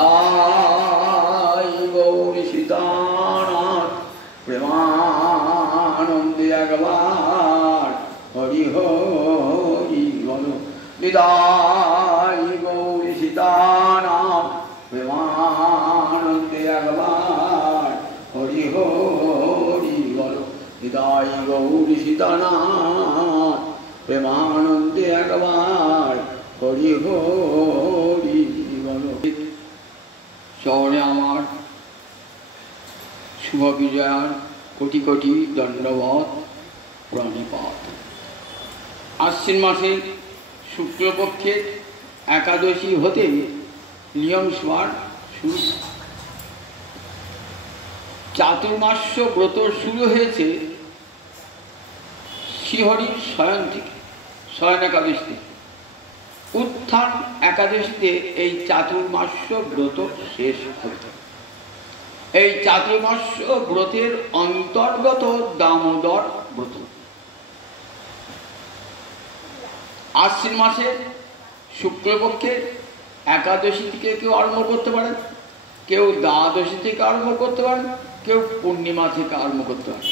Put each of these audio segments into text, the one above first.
নিতাই গৌরী সীতানাথ প্রেমানন্দে একবার হরি হরি বল। নিতাই গৌরী সীতানাথ প্রেমানন্দে একবার হরি হরি বল। নিতাই গৌরী সীতানাথ প্রেমানন্দে একবার হরি হরি বল। শহরে আমার শুভ বিজয়ার কোটি কোটি দণ্ডবত প্রণিপাত। আশ্বিন মাসে শুক্লপক্ষের একাদশী হতে নিয়ম সভার শুরু। চাতুর্মাস্য ব্রত শুরু হয়েছে শ্রীহরির শয়ন থেকে, শয়ন একাদশী থেকে। উত্থান একাদশীতে এই চাতুর্মাস্য ব্রত শেষ হতো। এই চাতুর্মাস্য ব্রতের অন্তর্গত দামোদর ব্রত। আশ্বিন মাসে শুক্লপক্ষের একাদশী থেকে কেউ আরম্ভ করতে পারেন, কেউ দ্বাদশী থেকে আরম্ভ করতে পারেন, কেউ পূর্ণিমা থেকে আরম্ভ করতে পারেন।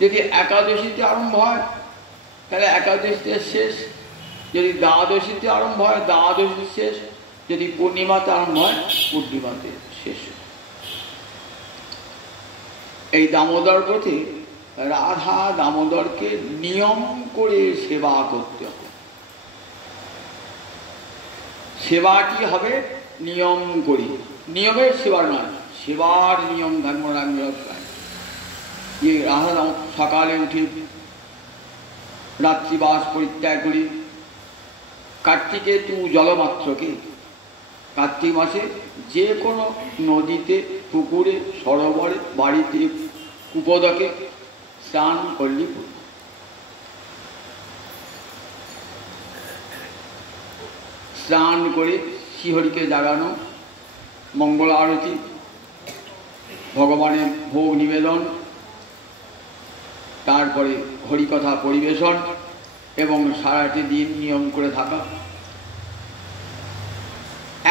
যদি একাদশীতে আরম্ভ হয় তাহলে একাদশীতে শেষ, যদি দ্বাদশীতে আরম্ভ হয় দ্বাদশী শেষ, যদি পূর্ণিমাতে আরম্ভ হয় পূর্ণিমাতে শেষ। এই দামোদর ব্রতে রাধা দামোদরকে নিয়ম করে সেবা করতে হবে। সেবাটি হবে নিয়ম করি, নিয়মের সেবার নয়, সেবার নিয়ম ধর্ম রাখবে। যে রাধা সকালে উঠে রাত্রিবাস পরিত্যাগ করি, কার্তিকে তু জলমাত্রকে, কার্তিক মাসে যে কোনো নদীতে, পুকুরে, সরোবরে, বাড়িতে, উপদকে স্নান করলি। স্নান করে শ্রীহরিকে জাগানো, মঙ্গল আরতি, ভগবানের ভোগ নিবেদন, তারপরে হরিকথা পরিবেশন এবং সারাটি দিন নিয়ম করে থাকা।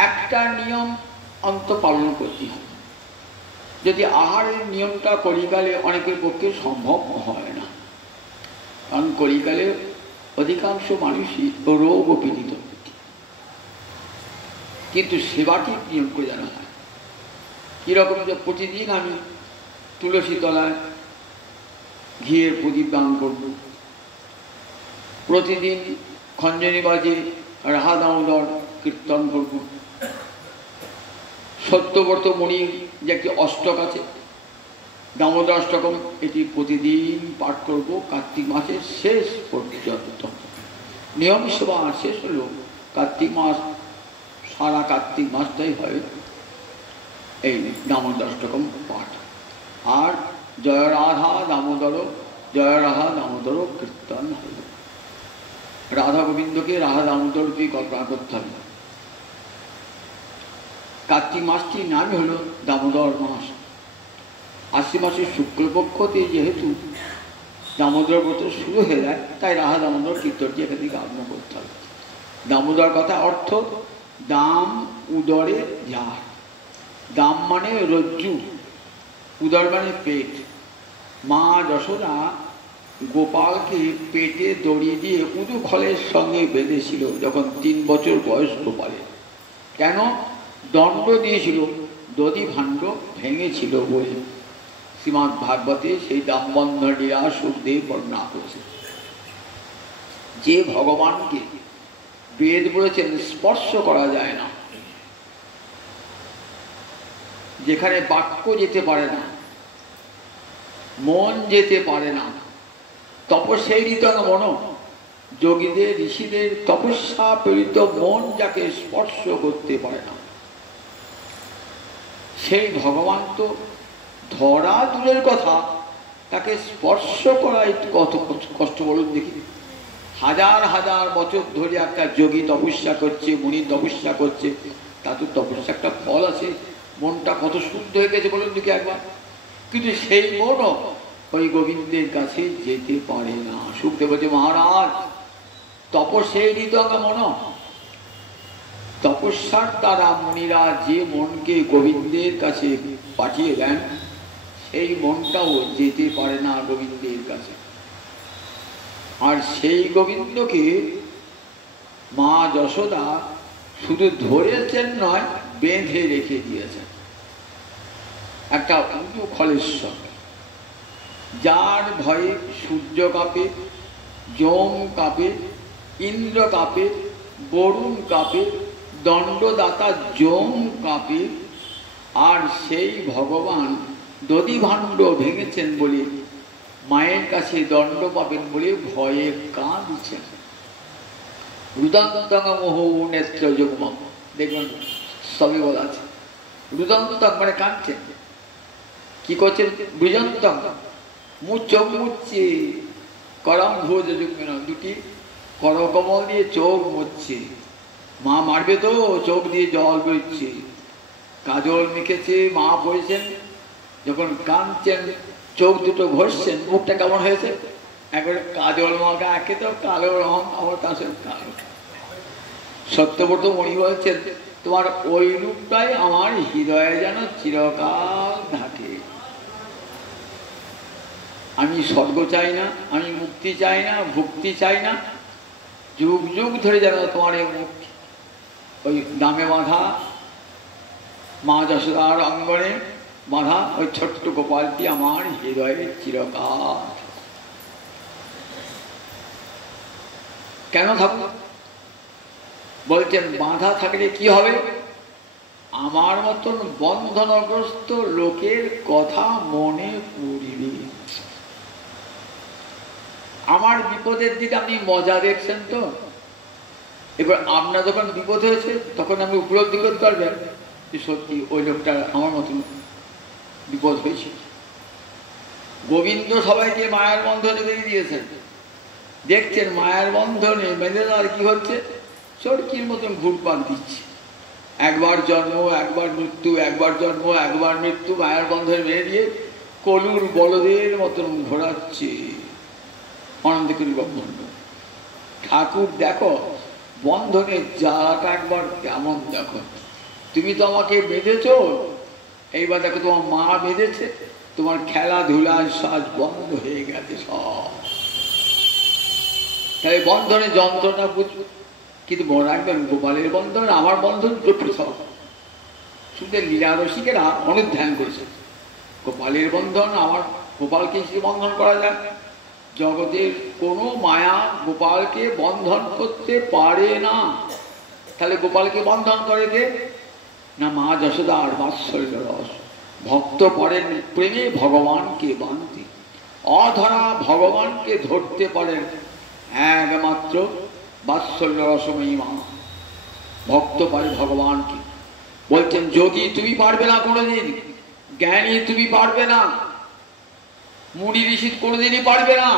একটা নিয়ম অন্ত পালন করতে হবে। যদি আহারের নিয়মটা কলিকালে অনেকের পক্ষে সম্ভব হয় না, কারণ কলিকালে অধিকাংশ মানুষই রোগ পীড়িত, কিন্তু সেবাটি নিয়ম করে জানা হয়। কীরকম যে প্রতিদিন আমি তুলসী তলায় ঘিয়ের প্রদীপ দান করব, প্রতিদিন খঞ্জনি বাজে রাধা দামোদর কীর্তন করব, সত্যব্রত মুনির যে একটি অষ্টক আছে দামোদর অষ্টকম, এটি প্রতিদিন পাঠ করব কার্তিক মাসের শেষ পর্যন্ত। নিয়ম সেবা শেষ হল কার্তিক মাস, সারা কার্তিক মাসটাই হয় এই দামোদর অষ্টকম পাঠ। আর জয় রাধা দামোদর, জয় রাধা দামোদর কীর্তন হল। রাধা গোবিন্দকে রাধা দামোদরকে কল্পনা করতে হবে। কার্তিক মাসটির নামই হল দামোদর মাস। আশ্বিন মাসের শুক্লপক্ষতে যেহেতু দামোদর ব্রত শুরু হয়ে যায়, তাই রাধা দামোদর কীর্তনটি এখান থেকে আরম্ভ করতে হবে। দামোদর কথা অর্থ দাম উদরে যার। দাম মানে রজ্জু, উদর মানে পেট। মা যশোদা গোপালকে পেটে দড়ি দিয়ে উদু খলের সঙ্গে বেঁধেছিল যখন 3 বছর বয়স গোপালের। কেন? দণ্ড দিয়েছিল, দধি ভাণ্ড ভেঙেছিল বলে শ্রীমদ্ ভাগবতে সেই দামবন্ধ লীলা সুখদেব বর্ণনা করেছে। যে ভগবানকে বেদ বলেছেন স্পর্শ করা যায় না, যেখানে বাক্য যেতে পারে না, মন যেতে পারে না, তপস্যাই ঋতন মন, যোগীদের ঋষিদের তপস্যা প্রেরিত মন যাকে স্পর্শ করতে পারে না, সেই ভগবান তো ধরা দূরের কথা, তাকে স্পর্শ করা একটু কত কষ্ট বলুন দেখি। হাজার হাজার বছর ধরে একটা যোগী তপস্যা করছে, মুনি তপস্যা করছে, তা তো তপস্যা একটা ফল আছে। মনটা কত শুদ্ধ হয়ে গেছে বলুন দেখি একবার। কিন্তু সেই মনও ওই গোবিন্দের কাছে যেতে পারে না। সুখদেব বলছে, মহারাজ তপস্যাই ঋতঙ্গ মন, তপস্যার দ্বারা মুনিরা যে মনকে গোবিন্দের কাছে পাঠিয়ে দেন, সেই মনটাও যেতে পারে না গোবিন্দের কাছে। আর সেই গোবিন্দকে মা যশোদা শুধু ধরেছেন নয়, বেঁধে রেখে দিয়েছেন একটা উঁচু খলেশ্বর, যার ভয়ে সূর্য কাঁপে, যম কাঁপে, ইন্দ্র কাঁপে, বরুণ কাঁপে, দণ্ডদাতা যম কাঁপে। আর সেই ভগবান দধিভাণ্ড ভেঙেছেন বলে, মায়ের কাছে দণ্ড পাবেন বলে ভয়ে কাঁদছেন। রুদন্তমোহ নেত্র যুগ্ম, দেখবেন সবই বলা আছে। রুদন্তম মানে কাঁদছেন। কি করছেন? বৃজন্তম, চোখ মুচ্ছে, করম ভোজ যুগ্ম, দুটি করকমল দিয়ে চোখ মুচ্ছে। মা মারবে তো, চোখ দিয়ে জল বেরোচ্ছে, কাজল মেখেছে, মা পড়েছেন, যখন কাঁদছেন চোখ দুটো ঘষছেন, মুখটা কেমন হয়েছে? একবারে কাজল মাখা, একে তো কালো রং, আমার কাছে কালো। সত্যব্রত মণি বলছেন, তোমার ওই রূপটাই আমার হৃদয়ে যেন চিরকাল থাকে। আমি স্বর্গ চাই না, আমি মুক্তি চাই না, ভক্তি চাই না, যুগ যুগ ধরে যেন তোমার এই মুখ ওই দামে বাঁধা, মা যশোদার অঙ্গনে বাঁধা ওই ছোট্ট গোপালটি আমার হৃদয়ে চিরকাল। কেন থাকবো? বলছেন বাঁধা থাকলে কি হবে? আমার মতন বন্ধনগ্রস্ত লোকের কথা মনে পড়িবে। আমার বিপদের দিকে আপনি মজা দেখছেন তো, এবার আপনার যখন বিপদ হয়েছে তখন আমি উপলব্ধি করতে পারবেন যে সত্যি ওই লোকটা আমার মতন বিপদ হয়েছে। গোবিন্দ সবাইকে মায়ার বন্ধনে বেরিয়ে দিয়েছেন, দেখছেন মায়ার বন্ধনে বেঁধে দেওয়ার কি হচ্ছে, চরকির মতন ঘুরপাক দিচ্ছে। একবার জন্ম, একবার মৃত্যু, একবার জন্ম, একবার মৃত্যু, মায়ার বন্ধনে বেঁধে দিয়ে কলুর বলদের মতন ঘোরাচ্ছে অনন্তকুল ব্রহ্মাণ্ড। ঠাকুর দেখো বন্ধনের জ্বালাটা একবার কেমন দেখো। তুমি তো আমাকে বেঁধেছ, এইবার দেখো তোমার মা বেঁধেছে, তোমার খেলাধুলার সাজ বন্ধ হয়ে গেছে সব। তাই বন্ধনে যন্ত্রণা বুঝবো, কিন্তু মনে রাখবেন গোপালের বন্ধন আমার বন্ধন দুটো সব। শুধু লীলা রসিকেরা অনেক ধ্যান করেছে গোপালের বন্ধন আমার, গোপালকে বন্ধন করা যায়। জগতের কোনো মায়া গোপালকে বন্ধন করতে পারে না। তাহলে গোপালকে বন্ধন করে কে? না মা যশোদার বাৎসল্য রস। ভক্ত পারেন প্রেমে ভগবানকে বাঁধতে, অধরা ভগবানকে ধরতে পারেন একমাত্র বাৎসল্য রসময়ী মা। ভক্ত পারে ভগবানকে। বলছেন যোগী তুমি পারবে না কোনোদিন, জ্ঞানী তুমি পারবে না, মুনি ঋষি কোনোদিনই পারবে না।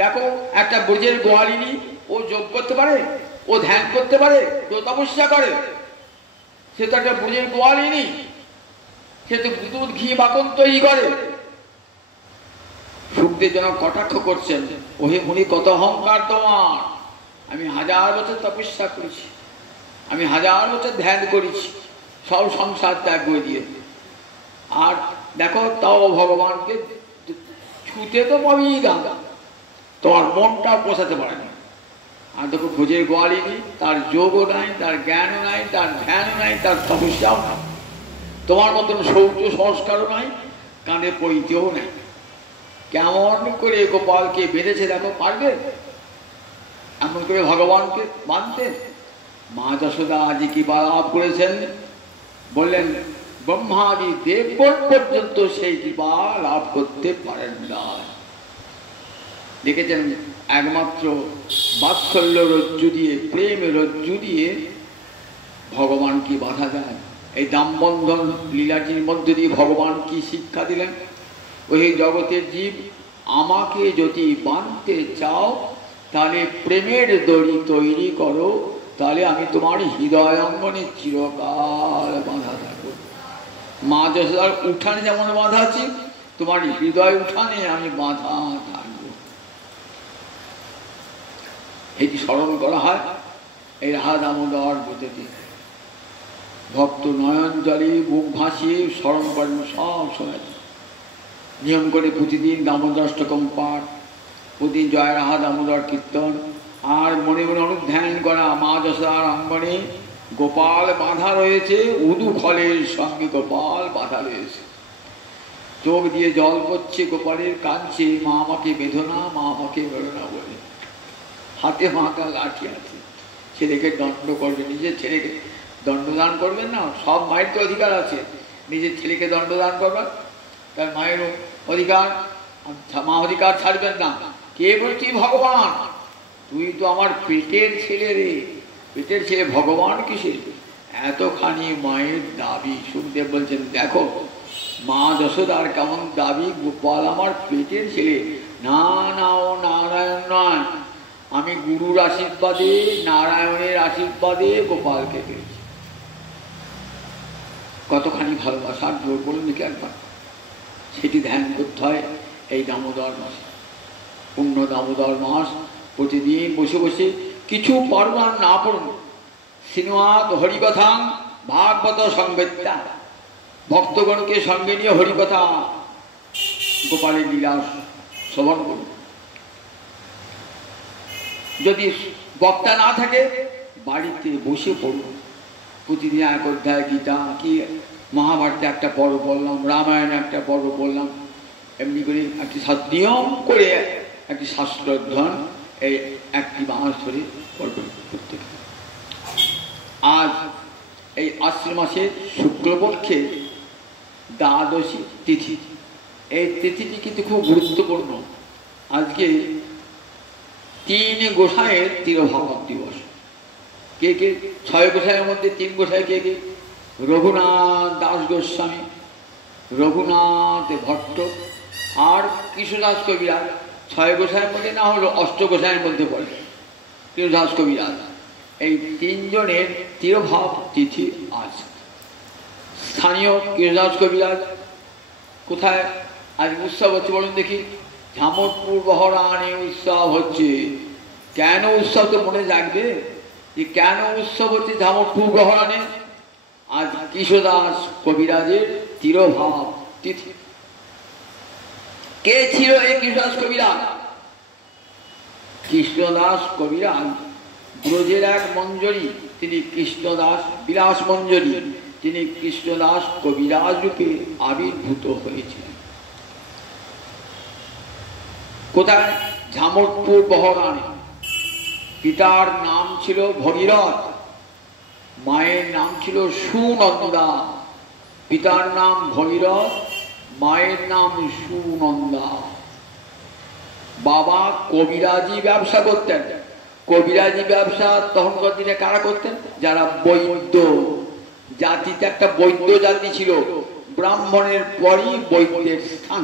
দেখো একটা ব্রজের গোয়ালিনী, ও যোগ করতে পারে, ও ধ্যান করতে পারে, ও তপস্যা করে, সে তো একটা ব্রজের গোয়ালিনী, সে তো দুধ ঘি মাখন তৈরি করে। সুখদেব যেন কটাক্ষ করছেন, ওহে মুনি কত অহংকার তোমার, আমি 1000 বছর তপস্যা করেছি, আমি 1000 বছর ধ্যান করেছি, সব সংসার ত্যাগ করে দিয়ে, আর দেখো তাও ভগবানকে ছুতে তো পাবেই না, তোমার মনটা পোষাতে পারেনি। আর দেখো ভোজের গোয়ালিনী, তার যোগও নাই, তার জ্ঞানও নাই, তার ধ্যানও নাই, তার তপস্যাও নাই, তোমার মতন শৌচ সংস্কারও নাই, কানে পৈতেও নাই। কেমন করে গোপালকে বেঁধেছে দেখো, পারবে এমন করে ভগবানকে মানতে? মা যশোদা আজ কি লাভ করেছেন? বললেন ব্রহ্মাদি দেবগণ পর্যন্ত সেই কৃপা লাভ করতে পারেন না। দেখেছেন একমাত্র বাৎসল্য রজ্জু দিয়ে, প্রেম রজ্জু দিয়ে ভগবানকে বাধা যায়। এই দামবন্ধন লীলাটির মধ্যে দিয়ে ভগবান কি শিক্ষা দিলেন? ওই জগতের জীব, আমাকে যদি বাঁধতে চাও তাহলে প্রেমের দড়ি তৈরি করো, তাহলে আমি তোমার হৃদয় অঙ্গনে চিরকাল বাঁধা থাকবো। মা যশোদার উঠানে যেমন বাঁধা আছি, তোমার হৃদয় উঠানে আমি বাঁধা থাকবো। এটি স্মরণ করা হয় এই রাধা দামোদর ব্রততে। ভক্ত নয়ন জলে মুখ ভাসিয়ে স্মরণ করেন সব সময়। নিয়ম করে প্রতিদিন দামোদরাষ্টকম পাঠ, প্রতিদিন জয় রাহা দামোদর কীর্তন, আর মনে মনে অনুধ্যান করা মা যশোদার অঙ্গনে গোপাল বাঁধা রয়েছে, উদু ফলের সঙ্গে গোপাল বাঁধা রয়েছে। চোখ দিয়ে জল পড়ছে, গোপালের কাঁদছে, মা আমাকে বেঁধো না, মা আমাকে বেরো না বলে। হাতে মাথা লাঠি আছে, ছেলেকে দণ্ড করবে, নিজের ছেলেকে দণ্ডদান করবেন না। সব মায়ের তো অধিকার আছে, নিজের ছেলেকে দণ্ডদান করবার, তার মায়ের অধিকার, মা অধিকার ছাড়বেন না। কে বলছি? ভগবান। তুই তো আমার পেটের ছেলে রে, পেটের ছেলে, ভগবান কিসের? এতখানি মায়ের দাবি। সুখদেব বলছেন দেখো মা যশোদার কেমন দাবি, গোপাল আমার পেটের ছেলে। না না, ও নারায়ণ নয়, আমি গুরুর আশীর্বাদে, নারায়ণের আশীর্বাদে গোপালকে পেয়েছি। কতখানি ভালোবাসার জোর বলুন দেখি একবার। সেটি ধ্যান করতে হয় এই দামোদর মাসে, পূর্ণ দামোদর মাস। প্রতিদিন বসে বসে কিছু পড়বার না পড়ুন, শ্রীমদ্ হরিকথা ভাগবত সংবেদ্যা, ভক্তগণকে সঙ্গে নিয়ে হরিকথা গোপালের লীলা শ্রবণ করুন। যদি বক্তা না থাকে বাড়িতে বসে পড়ুন। প্রতিদিন এক অধ্যায় গীতা কি মহাভারতে একটা পর্ব পড়লাম, রামায়ণে একটা পর্ব পড়লাম, এমনি করে একটি নিয়ম করে একটি শাস্ত্র অধ্যয়ন এই একটি মাস ধরে করবেন প্রত্যেক। আজ এই আশ্বিন মাসের শুক্লপক্ষে দ্বাদশী তিথি, এই তিথিটি কিন্তু খুব গুরুত্বপূর্ণ। আজকে 3 গোসাইয়ের তিরোভাবক দিবস। কে কে? 6 গোসাইয়ের মধ্যে 3 গোসাই কে কে? রঘুনাথ দাস গোস্বামী, রঘুনাথ ভট্ট আর কৃষ্ণদাস কবিরাজ। 6 গোসাইয়ের মধ্যে না হলো 8 গোসাইয়ের মধ্যে পড়ে কৃষ্ণদাস কবিরাজ। এই 3 জনের তিরোভাব তিথি আজ। স্থানীয় কৃষ্ণদাস কবিরাজ কোথায় আজ উৎসব হচ্ছে বলুন দেখি? ঝামরপুর বহরানে উৎসব হচ্ছে। কেন উৎসব তো মনে রাখবে যে কেন উৎসব হচ্ছে ঝামরপুর বহরানে? আজ কৃষ্ণদাস কবিরাজের তিরোভাব তিথি। কে ছিল এই কৃষ্ণদাস কবিরাজ? কৃষ্ণদাস কবিরাজ ব্রজের এক মঞ্জরী, তিনি কৃষ্ণদাস বিলাস মঞ্জরী, তিনি কৃষ্ণদাস কবিরাজ রূপে আবির্ভূত হয়েছিলেন। কোথায়? ঝামরপুর বহরানে। পিতার নাম ছিল ভগীরথ, মায়ের নাম ছিল সুনন্দা। পিতার নাম ভগীরথ, মায়ের নাম সুনন্দা। বাবা কবিরাজি ব্যবসা করতেন। কবিরাজি ব্যবসা তখনকার দিনে কারা করতেন? যারা বৈদ্য জাতিতে, একটা বৈদ্য জাতি ছিল। ব্রাহ্মণের পরই বৈদ্যের স্থান।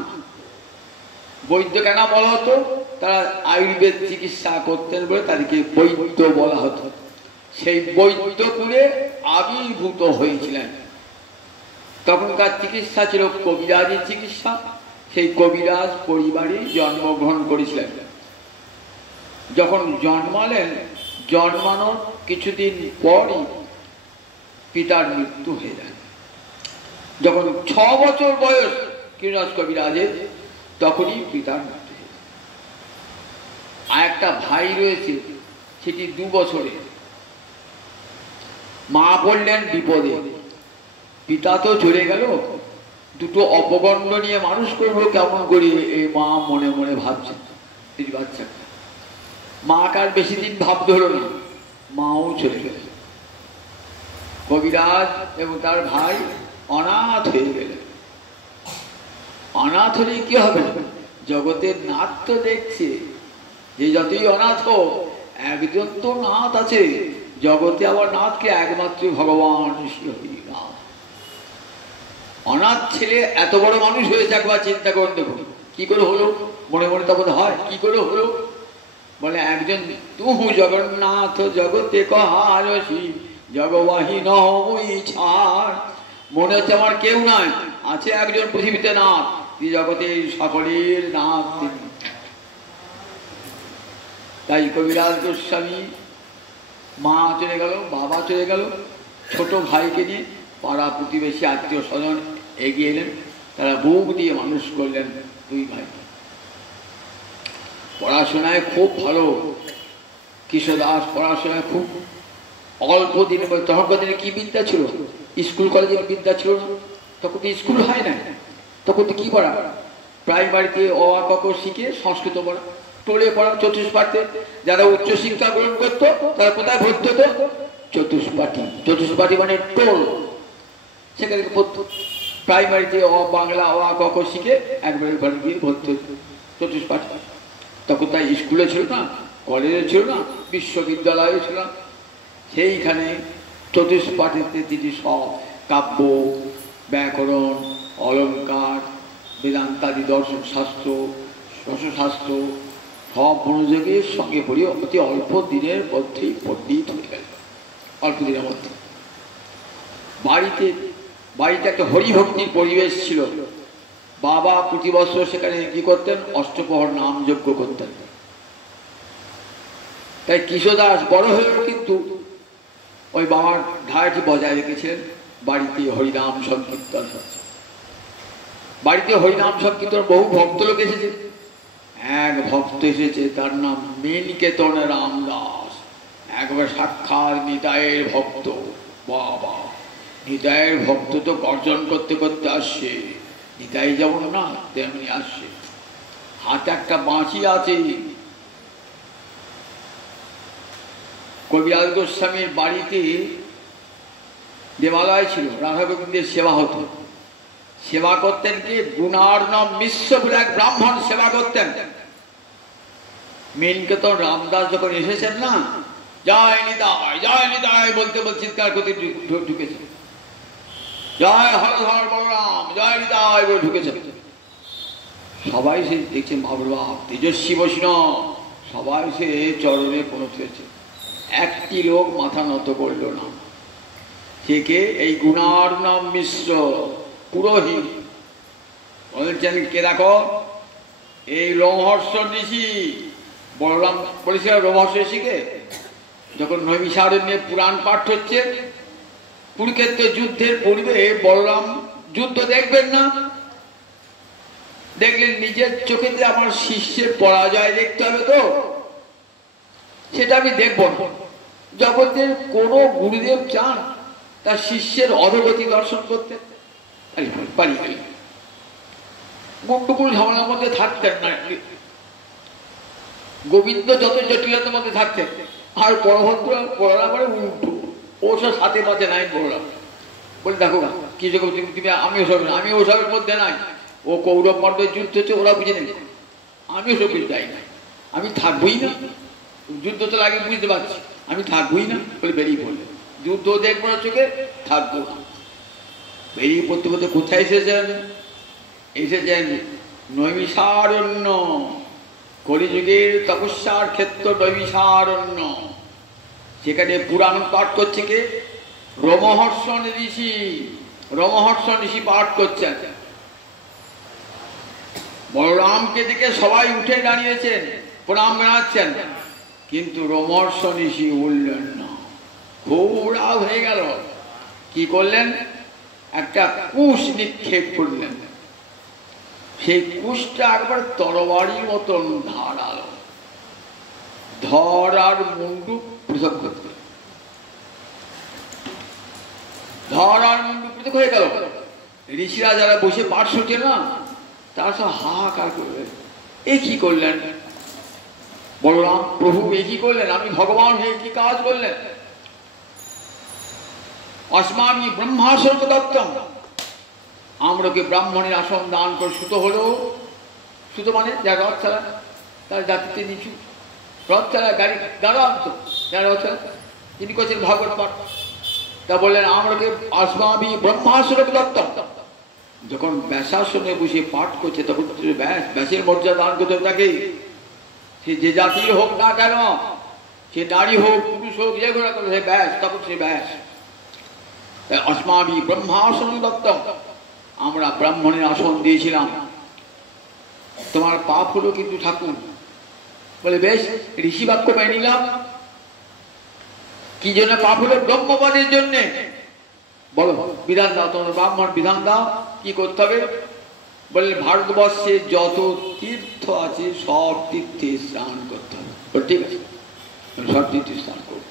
বৈদ্য কেন বলা হতো? তারা আয়ুর্বেদ চিকিৎসা করতেন বলে তাদেরকে বৈদ্য বলা হতো। সেই বৈদ্যকুলে আবির্ভূত হয়েছিলেন। তখনকার চিকিৎসা ছিল কবিরাজি চিকিৎসা। সেই কবিরাজ পরিবারে জন্মগ্রহণ করেছিলেন। যখন জন্মালেন, জন্মানোর কিছুদিন পরই পিতার মৃত্যু হয়ে যায়। যখন 6 বছর বয়স কৃষ্ণদাস কবিরাজের, তখনই পিতার মৃত্যু হয়ে যায়। আর একটা ভাই রয়েছে, সেটি 2 বছরে। মা বললেন বিপদে, পিতা তো চলে গেল, দুটো অপগণ্ড নিয়ে মানুষ করবো কেমন করে? এই মা মনে মনে ভাবছেন এই বাচ্চাটা। মা কার বেশি দিন ভাবতে হলো না, মাও চলে গেল। কবিরাজ এবং তার ভাই অনাথ হয়ে গেলেন। অনাথ হলে কি হবে? জগতের নাথ তো দেখছে যে যতই অনাথ হোক একজন তো নাথ আছে জগতে। আবার নাথকে একমাত্র ভগবান শ্রীহরিনাথ। অনাথ ছেলে এত বড় মানুষ হয়েছে, একবার চিন্তা করুন দেখুন কি করে হলো? মনে মনে তখন হয় কি করে হলো? বলে একজন তুহু জগন্নাথ জগতে কহারসি জগবাহী নই ছাড়। মনে হচ্ছে আমার কেউ নাই, আছে একজন পৃথিবীতে নাথ, তিনি জগতের সকলের নাথ তিনি। তাই কবিরাজ গোস্বামী, মা চলে গেল, বাবা চলে গেল, ছোট ভাইকে নিয়ে পাড়া প্রতিবেশী আত্মীয় স্বজন এগিয়ে এলেন, তারা বুক দিয়ে মানুষ করলেন দুই ভাই। পড়াশোনায় খুব ভালো, কিশোর দাস পড়াশোনায় খুব অল্প দিনে, তখনকার দিনে কি বিদ্যা ছিল, স্কুল কলেজের বিদ্যা ছিল না, তখন তো স্কুল হয় না, তখন তো কি পড়া, প্রাইমারিতে অ আ ক খ শিখে সংস্কৃত পড়া, টোলে পড়া, চতুষ্পাঠে। যারা উচ্চশিক্ষা গ্রহণ করতো তারা কোথায় ভর্তি হতো? চতুষ্পাঠী। চতুষ্পাঠী মানে টোল, সেখানে পড়তো। প্রাইমারিতে বাংলা অ আ ক খ শিখে একবারে ঘরে গিয়ে ভর্তি হতো চতুষ্পাঠী। তখন তাই স্কুলে ছিল না, কলেজে ছিল না, বিশ্ববিদ্যালয়ে ছিল না। সেইখানে চতুষ্পাঠীতে তিনি সব কাব্য, ব্যাকরণ, অলঙ্কার, বেদান্তাদি, দর্শন শাস্ত্র, রসশাস্ত্র সব মনোযোগের সঙ্গে পড়িয়ে অতি অল্প দিনের মধ্যেই পণ্ডিত হয়ে গেল। অল্প দিনের মধ্যে বাড়িতে একটা হরিভক্তির পরিবেশ ছিল। বাবা প্রতি বছর সেখানে কি করতেন? অষ্টপ্রহর নাম যজ্ঞ করতেন। তাই কিশোর দাস বড় হয়েও কিন্তু ওই বাবার ধারাটি বজায় রেখেছিলেন। বাড়িতে হরিনাম সংকীর্তন হচ্ছে, বাড়িতে হরিনাম সংকীর্তন। বহু ভক্ত লোক এসেছে। এক ভক্ত এসেছে, তার নাম মেনকেতন রামদাস, একবার সাক্ষাৎ নিতাইয়ের ভক্ত। বাবা, নিতাইয়ের ভক্ত তো গর্জন করতে করতে আসছে, নিতাই যেমন না তেমনি আসছে, হাতে একটা বাঁশি আছে। কবিরাজ গোস্বামীর বাড়িতে দেবালয় ছিল, রাধা গোবিন্দের সেবা হতো। সেবা করতেন কি? গুণার্ণব মিশ্র বলে এক ব্রাহ্মণ সেবা করতেন। মেনকেতন রামদাস যখন এসেছেন না, জয় নিতাই বলতে বলতে চিৎকার করতে ঢুকেছে, জয় হরধর বলরাম, জয় নিতাই বলে ঢুকেছেন। সবাই সে দেখছে মহাপ্রভাব তেজস্বী বৈষ্ণব, সবাই সে চরণে পৌঁছেছে। একটি লোক মাথা নত করল না। সে কে? এই গুণার্ণব মিশ্র পুরোহিত। বলছেন কে? দেখো, এই রোমহর্ষ ঋষি। বলরাম বলেছিল রোমহর্ষ ঋষিকে, যখন নৈমিষারণ্যে পুরাণ পাঠ হচ্ছে, কুরুক্ষেত্র যুদ্ধের পূর্বে বলরাম যুদ্ধ দেখবেন না, দেখলেন নিজের চোখেতে আমার শিষ্যের পরাজয় দেখতে হবে, তো সেটা আমি দেখব না। জগতের কোন গুরুদেব চান তার শিষ্যের অধোগতি দর্শন করতে? পারি গন্ডগোল ঝামেলার মধ্যে থাকতেন না। গোবিন্দ যত জটিলতার মধ্যে থাকতেন, আর বলভদ্র বলরাম মানে উল্টো, ও সব সাথে পাতে নাই। বলরাম বলে দেখো কি তুমি, আমি ওসবের মধ্যে নাই। ও কৌরব মণ্ডলের যুদ্ধ হচ্ছে, ওরা বুঝে নেই, আমি ওসব যাই না, আমি থাকবোই না। যুদ্ধ তো লাগে বুঝতে পারছি, আমি থাকবোই না বলে বেরিয়ে পড়লেন। যুদ্ধ দেখবো না চোখে, থাকবো না। বেরিয়ে পড়তে পড়তে কোথায় এসেছেন? নৈমিষারণ্য, কলিযুগের তপস্যার ক্ষেত্র নৈমিষারণ্য। সেখানে পুরাণ পাঠ করছে কে? রোমহর্ষণ ঋষি। রোমহর্ষণ ঋষি পাঠ করছেন। বলরামকে দেখে সবাই উঠে দাঁড়িয়েছেন, প্রণাম জানাচ্ছেন, কিন্তু রোমহর্ষণ ঋষি উঠলেন না। খুব রাগ হয়ে গেল। কি করলেন? একটা কুশ নিক্ষেপ করলেন। সেই কুশটা একবার তরবারির মতন ধারালো, ধর আর মুন্ডু পৃথক করতে, ধর আর মুন্ডু পৃথক হয়ে গেল। ঋষিরা যারা বসে পাঠ শুনছে না, তারা সব হাহাকার করবে, এ কি করলেন বলরাম প্রভু, এ কি করলেন? আমি ভগবান হয়ে কি কাজ করলেন? অস্মামি ব্রহ্মাসন দত্তম, আমরাকে ব্রাহ্মণের আসন দান করে সুত হলো। সুত মানে যারা রথ চালায়, তার জাতিতে নিচু, রথ চালায়, গাড়ি গাড়ান্ত যারা রথ চালায়, তিনি করছেন ভাগবত পাঠ। তা বললেন আমরাকে অস্মামি ব্রহ্মাসন দত্তম। যখন ব্যাসাসনে বসে পাঠ করছে, তখন ব্যাসের মর্যাদা দান করতে থাকে। সে যে জাতির হোক না কেন, সে নারী হোক পুরুষ হোক, যে কোনো সে ব্যাস, তখন সে ব্যাস। অস্মাবি ব্রহ্মাসন দত্তম, আমরা ব্রাহ্মণের আসন দিয়েছিলাম, তোমার পাপ হলো কিন্তু ঠাকুর। বলে বেশ, ঋষি বাক্য মেনে নিলাম। কি জন্য পাপ হলো? ব্রহ্মবাদের জন্যে। বলো বিধান দাও, তোমার ব্রাহ্মণ বিধান দাও, কি করতে হবে? বললে ভারতবর্ষে যত তীর্থ আছে সব তীর্থে স্নান করতে হবে। ঠিক আছে, সব তীর্থে স্নান করবে।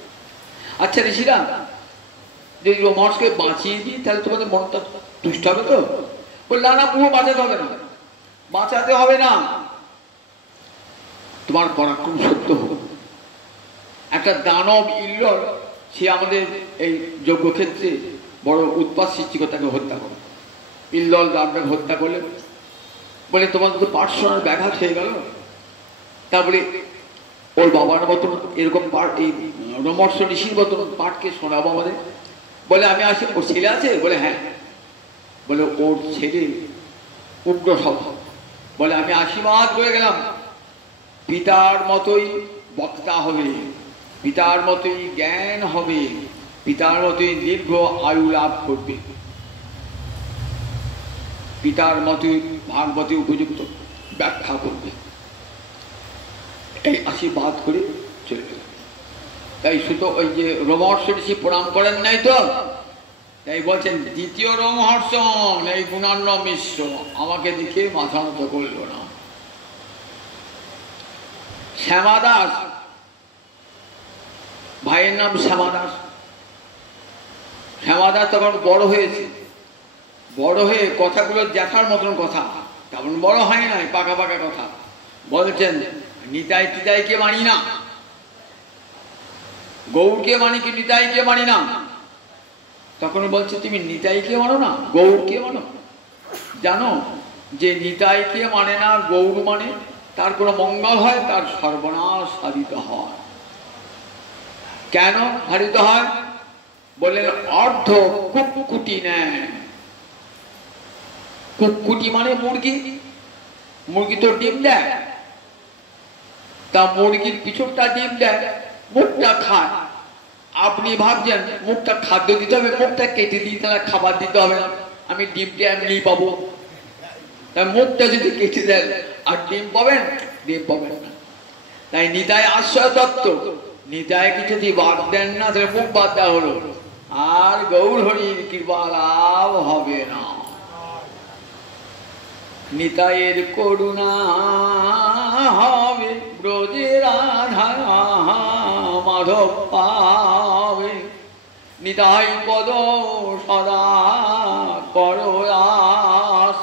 আচ্ছা ঋষিরা, যদি রোমহর্ষকে বাঁচিয়ে দিই তাহলে তোমাদের মনটা তুষ্ট হবে তো? বললে না, পুরো বাঁচাতে হবে না, বাঁচাতে হবে না, তোমার পরাক্রম সত্য হোক। একটা দানব ইল্লর, সে আমাদের এই যজ্ঞক্ষেত্রে বড় উৎপাত সৃষ্টি করে তাকে হত্যা করে। ইল্লল দানবকে হত্যা করলে বলে তোমাদের তো পাঠ শোনার ব্যাঘাত হয়ে গেল। তারপরে ওর বাবার মতন এরকম পাঠ, এই রোমহর্ষ ঋষির মতন পাঠকে শোনাবো আমাদের। বলে আমি আসি। ওর ছেলে আছে? বলে হ্যাঁ। বলে ওর ছেলে উগ্র স্বভাব। বলে আমি আশীর্বাদ করে গেলাম, পিতার মতোই বক্তা হবে, পিতার মতোই জ্ঞান হবে, পিতার মতোই দীর্ঘ আয়ু লাভ করবে, পিতার মতোই ভাগবতে উপযুক্ত ব্যাখ্যা করবে। এই আশীর্বাদ করে চলে গেল। তাই শুধু ওই যে রোমহর্ষ ঋষি প্রণাম করেন নাই তো, তাই বলছেন দ্বিতীয় রোমহর্ষ এই গুণান্ন মিশ্র আমাকে দেখে মাথা নত করল না। শ্যামাদাস, ভাইয়ের নাম শ্যামাদাস। শ্যামাদাস তখন বড় হয়েছে, বড় হয়ে কথাগুলো দেখার মতন কথা, তেমন বড় হয় নাই, পাকা পাকা কথা বলছেন। নিতাই টিতাইকে মানি না, গৌরকে মানি কি নিতাইকে মানি না। তখন বলছে তুমি নিতাইকে মানো না, গৌরকে মানো? জানো যে নিতাইকে মানে না, গৌর মানে তার কোনো মঙ্গল হয়, তার সর্বনাশ সাধিত হয়। কেন সাধিত হয়? বললেন অর্ধ কুকুটি নেয়। কুকুটি মানে মুরগি, মুরগি তো ডিম দেয়, তা মুরগির পিছনটা ডিম দেয়, মুখটা খায়। আপনি ভাবছেন মুখটা খাদ্য দিতে হবে, মুখটা কেটে দিতে হবে, খাবার দিতে হবে না, আমি ডিমটা এমনি পাবো। তাই মুখটা যদি কেটে দেন আর ডিম পাবেন, ডিম পাবেন না। তাই নিতাই আশ্রয় দত্ত, নিতাইকে যদি বাদ দেন না তাহলে মুখ বাদ দেওয়া হলো, আর গৌর হরির কৃপা লাভ হবে না। নিতাইয়ের করুণা হবে, ব্রজে রাধা মাধব পাবে, নিতাই পদ সদা করয়াস।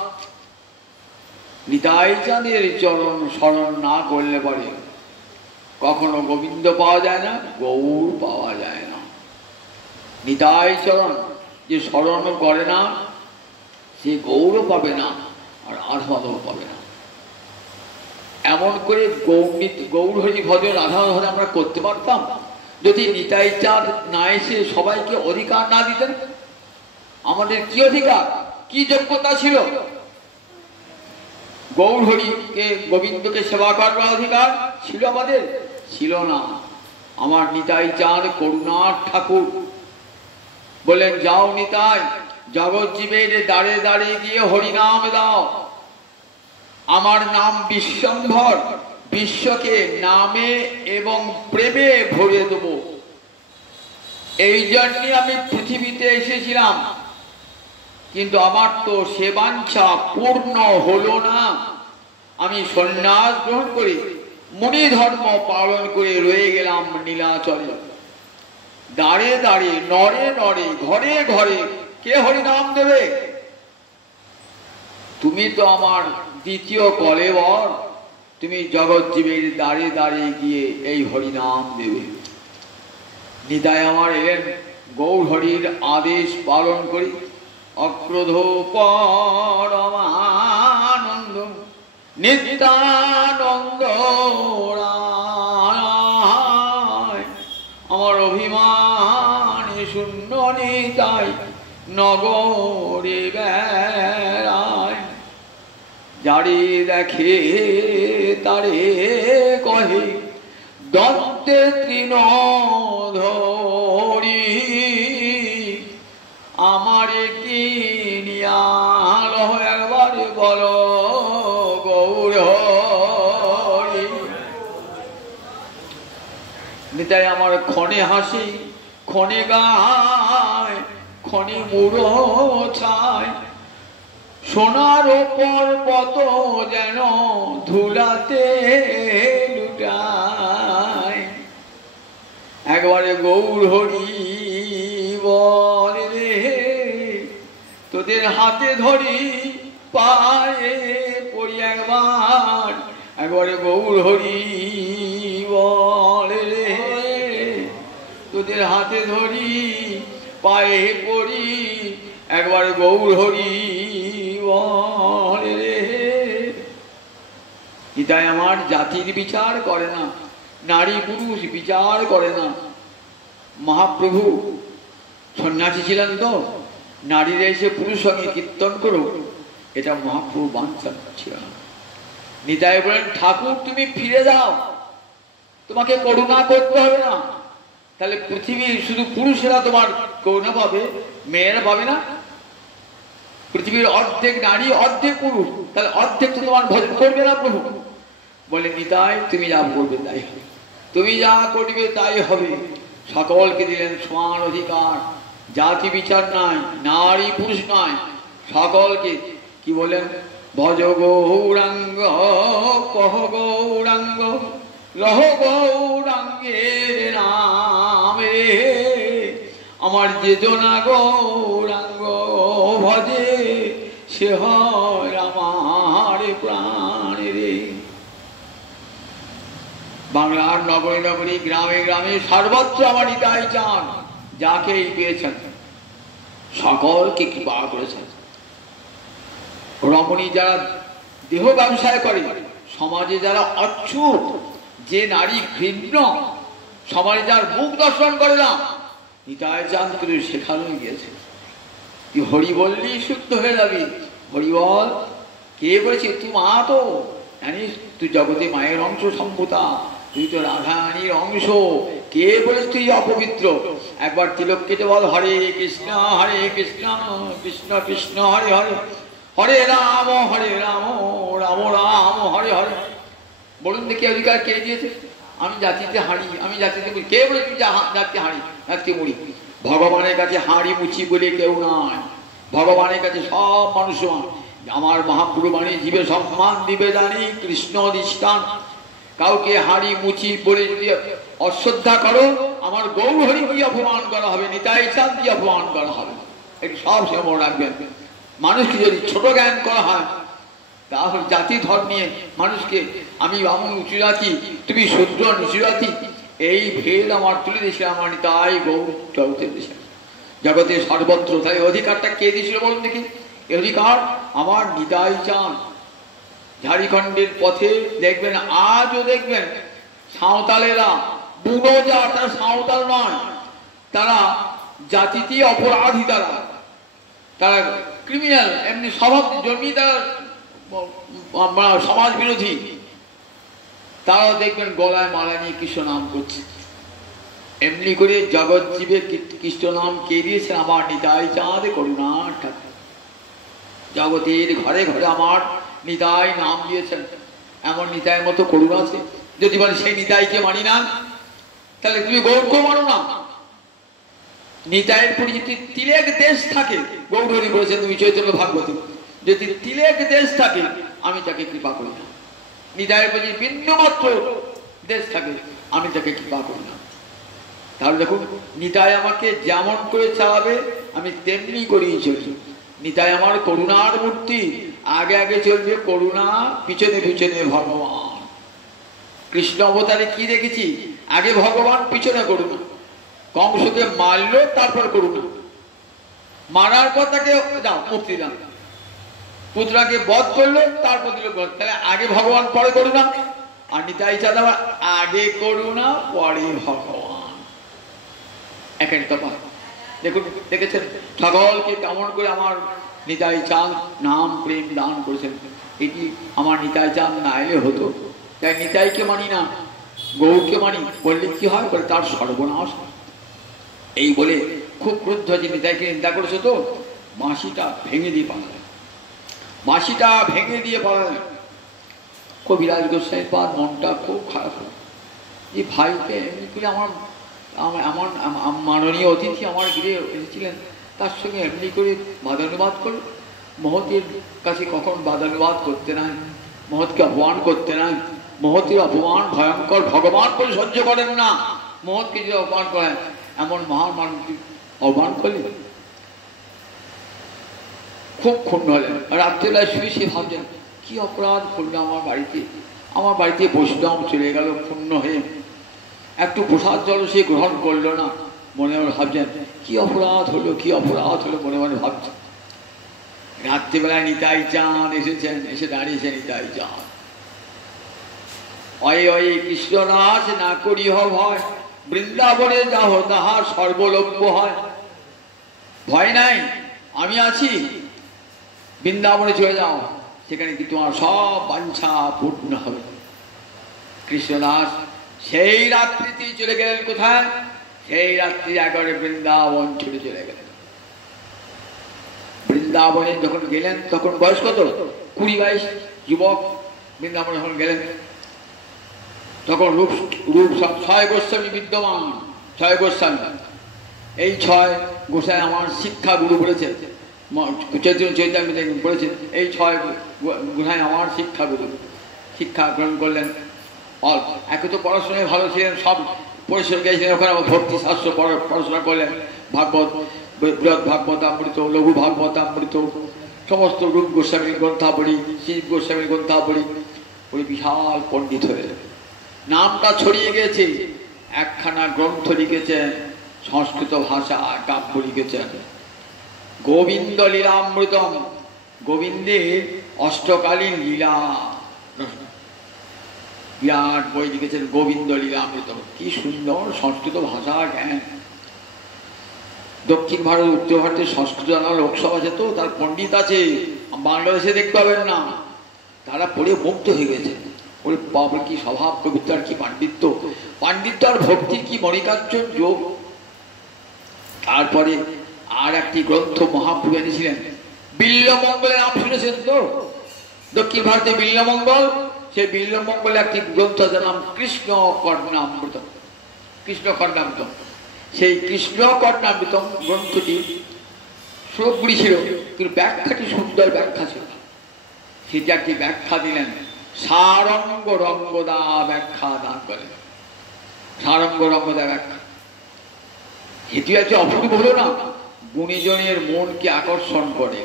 নিতাই চাঁদের চরণ স্মরণ না করলে পরে কখনো গোবিন্দ পাওয়া যায় না, গৌর পাওয়া যায় না। নিতাই চরণ যে স্মরণ করে না, সে গৌরও পাবে না, আর আধমাধব পাবে না। এমন করে গৌর হরি ভজন রাধা ভজন আমরা করতে পারতাম যদি নিতাই চাঁদ না এসে সবাইকে অধিকার না দিতেন। আমাদের কি অধিকার, কি যোগ্যতা ছিল? গৌর হরিকে, গোবিন্দকে সেবা করবার অধিকার ছিল আমাদের? ছিল না। আমার নিতাই চাঁদ করুণার ঠাকুর বলেন, যাও নিতাই, জগৎজীবের দাঁড়ে দাঁড়িয়ে গিয়ে হরিনাম দাও। আমার নাম বিশ্বম্ভর, বিশ্বকে নামে এবং প্রেমে ভরে দেব। এই জন্যে আমি পৃথিবীতে এসেছিলাম, কিন্তু আমার তো সে বাঞ্ছা পূর্ণ হলো না। আমি সন্ন্যাস গ্রহণ করে মুনি ধর্ম পালন করে রয়ে গেলাম নীলাচলে। দাঁড়ে দাঁড়িয়ে, নরে নরে, ঘরে ঘরে কে হরিনাম দেবে? তুমি তো আমার দ্বিতীয় কলেবর, তুমি জগৎজীবের দাঁড়ে দাঁড়িয়ে গিয়ে এই হরিনাম দেবে। নিতাই আমার এলেন গৌর হরির আদেশ পালন করি। অক্রোধ পরমানন্দ নিত্যানন্দ রায়, আমার অভিমান শূন্য নিতাই নগরে বেড়ায়। যারে দেখে তারে কহে দন্তে তৃণ ধরি, আমারে কি নিয়াল একবারে বলো গৌর হরি। নিতাই আমার ক্ষণে হাসি, ক্ষণে গায়, ক্ষণে মূঢ়ছায়, সোনার পর্বত যেন ধুলাতে লুটায়। একবারে গৌর হরি বল রে, তোদের হাতে ধরি পায়ে পড়ি একবার, একবারে গৌর হরি বল রে, তোদের হাতে ধরি পায়ে পড়ি একবার গৌর হরি বল রে। নিতাই আমার জাতির বিচার করে না, নারী পুরুষ বিচার করে না। মহাপ্রভু সন্ন্যাসী ছিলেন তো, নারীরা এসে পুরুষ সঙ্গে কীর্তন করো, এটা মহাপ্রভু বাঞ্ছা ছিল না। নিতাই বলেন, ঠাকুর তুমি ফিরে যাও, তোমাকে করুণা করতে হবে না। তাহলে পৃথিবীর শুধু পুরুষেরা তোমার করুণা পাবে, মেয়েরা পাবে না? পৃথিবীর অর্ধেক নারী অর্ধেক পুরুষ, তাহলে অর্ধেক তো তোমার ভজন করবে না প্রভু। বলে, নিতাই তুমি যা করবে তাই হবে, তুমি যা করবে তাই হবে। সকলকে দিলেন সমান অধিকার, জাতি বিচার নাই, নারী পুরুষ নয়, সকলকে। কি বলেন? ভজ গৌরাঙ্গ কহ গৌরাঙ্গ লহ গৌরাঙ্গের নাম রে, আমার যে জনা গৌরাঙ্গ ভজে সে হয় আমার প্রাণ রে। বাংলার নগরী নগরী গ্রামে গ্রামে সর্বত্র আমার নিতাই চান, যাকেই পেয়েছেন সকলকে কৃপা করেছেন। রমণী যারা দেহ ব্যবসায় করে, সমাজে যারা অচ্ছুত, যে নারী ঘৃণ্য, সমাজে যার মুখ দর্শন করে না, নিতাই চান করে শেখানো গিয়েছে। তুই হরি বললি শুদ্ধ হয়ে যাবি। হরি বল, কে বলেছে? তুই মা তো জানিস, তুই জগতে মায়ের অংশ সম্ভূতা, তুই তো রাধারানীর অংশ। কে বলেছ তুই অপবিত্র? একবার তিলক কেটে বল, হরে কৃষ্ণ কৃষ্ণ কৃষ্ণ হরে হরে, হরে রাম রাম রাম হরে হরে। বলুন দেখি অধিকার কে দিয়েছে? আমি জাতিতে হাঁড়ি, আমি জাতিতে মুড়ি। কে বলে তুই জাতিতে হাঁড়ি, জাতিতে মুড়ি? ভগবানের কাছে হাঁড়ি মুচি বলে কেউ নয়, ভগবানের কাছে সব মানুষ সমান। আমার মহাপুরু বাণী, জীবে সম্মান দিবে জানি কৃষ্ণ দৃষ্টান। কাউকে হাঁড়ি মুচি বলে যদি অশ্রদ্ধা করো, আমার গৌর হরি দিয়ে অপমান করা হবে, নিতাই চাঁদ দিয়ে অপমান করা হবে। এটি সব সে মনে রাখবেন। মানুষকে যদি ছোট জ্ঞান করা হয়, তাহলে জাতি ধর্ম নিয়ে মানুষকে আমি এমন উঁচু জাতি, তুমি শূদ্র নিচু জাতি, এই ভেদ আমার তুলে দিয়েছিল আমার নিতাই গৌর জগতের দেশে, জগতের সর্বত্র। তাই অধিকারটা কে দিয়েছিল বলুন দেখি? এই অধিকার আমার নিতাই চাঁদ। ঝাড়খণ্ডের পথে দেখবেন, আজও দেখবেন সাঁওতালেরা, বুড়ো যা, তারা সাঁওতাল নয়, তারা জাতিতে অপরাধী, তারা ক্রিমিনাল, এমনি স্বভাব জন্মি তারা সমাজ বিরোধী। তারাও দেখবেন গলায় মালা নিয়ে কৃষ্ণ নাম করছে। এমনি করে জগৎ জীবে কৃষ্ণ নাম কে দিয়েছেন? আমার নিতাই চাঁদ করুণার ঠাকুর। জগতের ঘরে ঘরে আমার নিতাই নাম দিয়েছেন। এমন নিতাইয়ের মতো করুণা আছে? যদি বলে সেই নিতাইকে মানি না, তাহলে তুমি গৌরকে মানো না। নিতাইয়ের পরে যদি তিলেক দেশ থাকে, গৌরহরি বলেছেন তুমি চৈতন্য ভাগবতী, যদি তিলেক দেশ থাকে আমি তাকে কৃপা করি না। নিতাইয়ের পরে বিন্দু মাত্র দেশ থাকে আমি তাকে কৃপা করি না। তাহলে দেখুন, নিতাই আমাকে যেমন করে চালাবে আমি তেমনি করেই চলি। নিতাই আমার করুণার মূর্তি, আগে আগে চলবে করুণা, পিছনে পিছনে ভগবান। কৃষ্ণ অবতারে কি দেখেছি? আগে ভগবান, পিছনে করুণা। কংসকে মারল, তারপর করুণা। মারার পর তাকে দাও মুক্তি দাও, পুত্রাকে বধ করলো, তারপর দিল। তাহলে আগে ভগবান পরে করুণা। আর নিতাই চাঁদ আবার আগে করুণা পরে ভগবান, একের তফাৎ। দেখুন, দেখেছেন সকলকে কেমন করে আমার নিতাই চাঁদ নাম প্রেম দান করেছেন। এটি আমার নিতাই চাঁদ না এলে হতো। তাই নিতাইকে মানি না, গৌরকে মানি বললে কি হয়? বলে তার সর্বনাশ। এই বলে খুব ক্রুদ্ধ যে নিতাইকে নিন্দা করেছে, তো বাঁশিটা ভেঙে দিয়ে পালালেন, বাঁশিটা ভেঙে দিয়ে পালালেন। কবিরাজ গোস্বামীর পার মনটা খুব খারাপ হল। যে ভাইকে এমনি করে আমার মাননীয় অতিথি আমার গৃহে এসেছিলেন, তার সঙ্গে এমনি করে বাদানুবাদ করল। মহতির কাছে কখন বাদানুবাদ করতে নাই, মহৎকে অপমান করতে নাই। মহতির অপমান ভয়ঙ্কর, ভগবান করে সহ্য করেন না। মহৎকে যদি অপমান করেন, এমন মহান মানুষকে অপমান করলেন। খুব ক্ষুণ্ণ হলেন। রাত্রিবেলায় শুয়ে সে ভাবছেন, কি অপরাধ করলো আমার বাড়িতে, আমার বাড়িতে বৈষ্ণব চলে গেল ক্ষুণ্ণ হয়ে, একটু প্রসাদ জল সে গ্রহণ করলো না। মনে মনে ভাবছেন, কি অপরাধ হলো, কি অপরাধ হলো, মনে মনে ভাবছেন। রাত্রিবেলায় নিতাই চাঁদ এসেছেন, এসে দাঁড়িয়েছে নিতাই চাঁদ। অয়ে অয়ে কৃষ্ণদাস না করিহ ভয়, বৃন্দাবনে যাহ তাহার সর্বলভ্য হয়। ভয় নাই, আমি আছি, বৃন্দাবনে চলে যাও, সেখানে কি তোমার সব বাঞ্ছা পূর্ণ হবে। কৃষ্ণদাস সেই রাত্রিতে চলে গেলেন কোথায়? সেই রাত্রি একেবারে বৃন্দাবন ছেড়ে চলে গেলেন। বৃন্দাবনে যখন গেলেন তখন বয়স কত? 20-22 যুবক। বৃন্দাবনে যখন গেলেন তখন রূপ রূপ সব 6 গোস্বামী বিদ্যমান। 6 গোস্বামী, এই 6 গোসাই আমার শিক্ষা গুরু বলেছে, চৈতন্য চৈতন্য বলেছেন, এই 6 গোসাই আমার শিক্ষা গুরু। শিক্ষা গ্রহণ করলেন। একে তো পড়াশোনায় ভালো ছিলেন, সব পরিসর গিয়েছিলেন, ওখানে ভক্তি শাস্ত্র পড়াশোনা করলেন। ভাগবত, বৃহৎ ভাগবতামৃত, লঘু ভাগবতামৃত, সমস্ত রূপ গোস্বামীর গ্রন্থাবলী, শিব গোস্বামীর গ্রন্থাবলী, ওই বিশাল পণ্ডিত হয়ে নামটা ছড়িয়ে গেছে। একখানা গ্রন্থ লিখেছেন, সংস্কৃত ভাষা কাব্য লিখেছেন, গোবিন্দ লীলামৃতম। গোবিন্দের অষ্টকালীন লীলা বিরাট বই লিখেছেন, গোবিন্দ লীলামৃতম। কি সুন্দর সংস্কৃত ভাষা জ্ঞান। দক্ষিণ ভারত, উত্তর ভারতের সংস্কৃত জানা লোকসভা আছে, তো তার পণ্ডিত আছে, বাংলাদেশে দেখতে পাবেন না। তারা পড়ে মুগ্ধ হয়ে গেছে। ওরে বাবা, কি স্বভাব, কবিতার কি পাণ্ডিত্য, পাণ্ডিত্য আর ভক্তির কি মণিকাঞ্চন যোগ। তারপরে আর একটি গ্রন্থ মহাপ্রভু এনেছিলেন, বিল্লমঙ্গলের নাম শুনেছেন তো? দক্ষিণ ভারতে বিল্লমঙ্গল, সেই বিল্লমঙ্গলে একটি গ্রন্থ যার নাম কৃষ্ণ কর্ণামৃতম। কৃষ্ণ কর্ণামৃতম, সেই কৃষ্ণ কর্ণামৃতম গ্রন্থটি শ্লোকগুলি ছিল, কিন্তু ব্যাখ্যাটি সুন্দর ব্যাখ্যা ছিল। সেটি একটি ব্যাখ্যা দিলেন, সারঙ্গ রঙ্গদা ব্যাখ্যা দান করেন। সারঙ্গ রঙ্গদা ব্যাখ্যা এটি আছে অপূর্ব হলো না, গুণীজনের মনকে আকর্ষণ করে।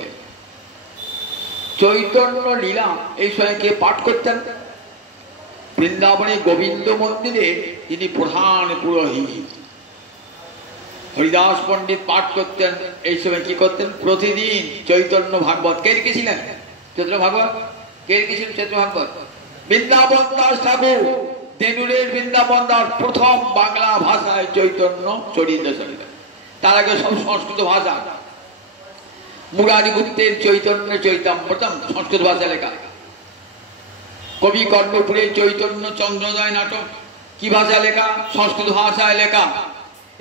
চৈতন্য লীলা এই সময় কে পাঠ করতেন? বৃন্দাবনে গোবিন্দ মন্দিরে তিনি প্রধান পুরোহিত। হরিদাস পণ্ডিত পাঠ করতেন। এই সময় কি করতেন? প্রতিদিন চৈতন্য ভাগবত। কে লিখেছিলেন চৈতন্য ভাগবত? কে লিখেছিলেন চৈতন্য ভাগবত? বৃন্দাবন দাস ঠাকুর, দেনুরের বৃন্দাবন দাস প্রথম বাংলা ভাষায় চৈতন্য চরিত। তার আগে সব সংস্কৃত ভাষা। মুরারি গুপ্তের চৈতন্য চৈতামৃতম সংস্কৃত ভাষায় লেখা। কবি কর্ণপুরের চৈতন্য চন্দ্রোদয় নাটক কি ভাষায় লেখা? সংস্কৃত ভাষায় লেখা।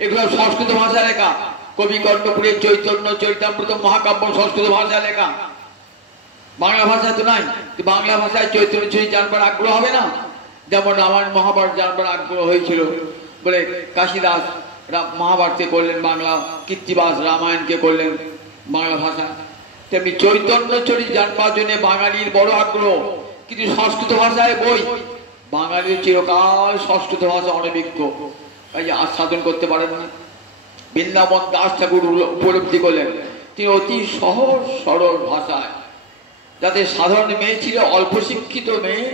এগুলো সংস্কৃত ভাষায় লেখা। কবি কর্ণপুরের চৈতন্য চৈতামৃতম মহাকাব্য সংস্কৃত ভাষায় লেখা, বাংলা ভাষায় তো নাই। বাংলা ভাষায় চৈতন্য চরিত জানবার আগ্রহ হবে না? যেমন রামায়ণ মহাভারত জানবার আগ্রহ হয়েছিল বলে কাশিদাস মহাভারতকে করলেন বাংলা, কীর্তিবাস রামায়ণকে করলেন বাংলা ভাষা। তেমনি চৈতন্য চরিত জানবার জন্য বাঙালির বড় আগ্রহ, কিন্তু সংস্কৃত ভাষায় বই। বাঙালির চিরকাল সংস্কৃত ভাষা অনভিজ্ঞ, তাই আস্বাদন করতে পারেন না। বৃন্দাবন দাস ঠাকুর উপলব্ধি করলেন, তিনি অতি সহজ সরল ভাষায়, যাতে সাধারণ মেয়ে ছিল, অল্প শিক্ষিত মেয়ে,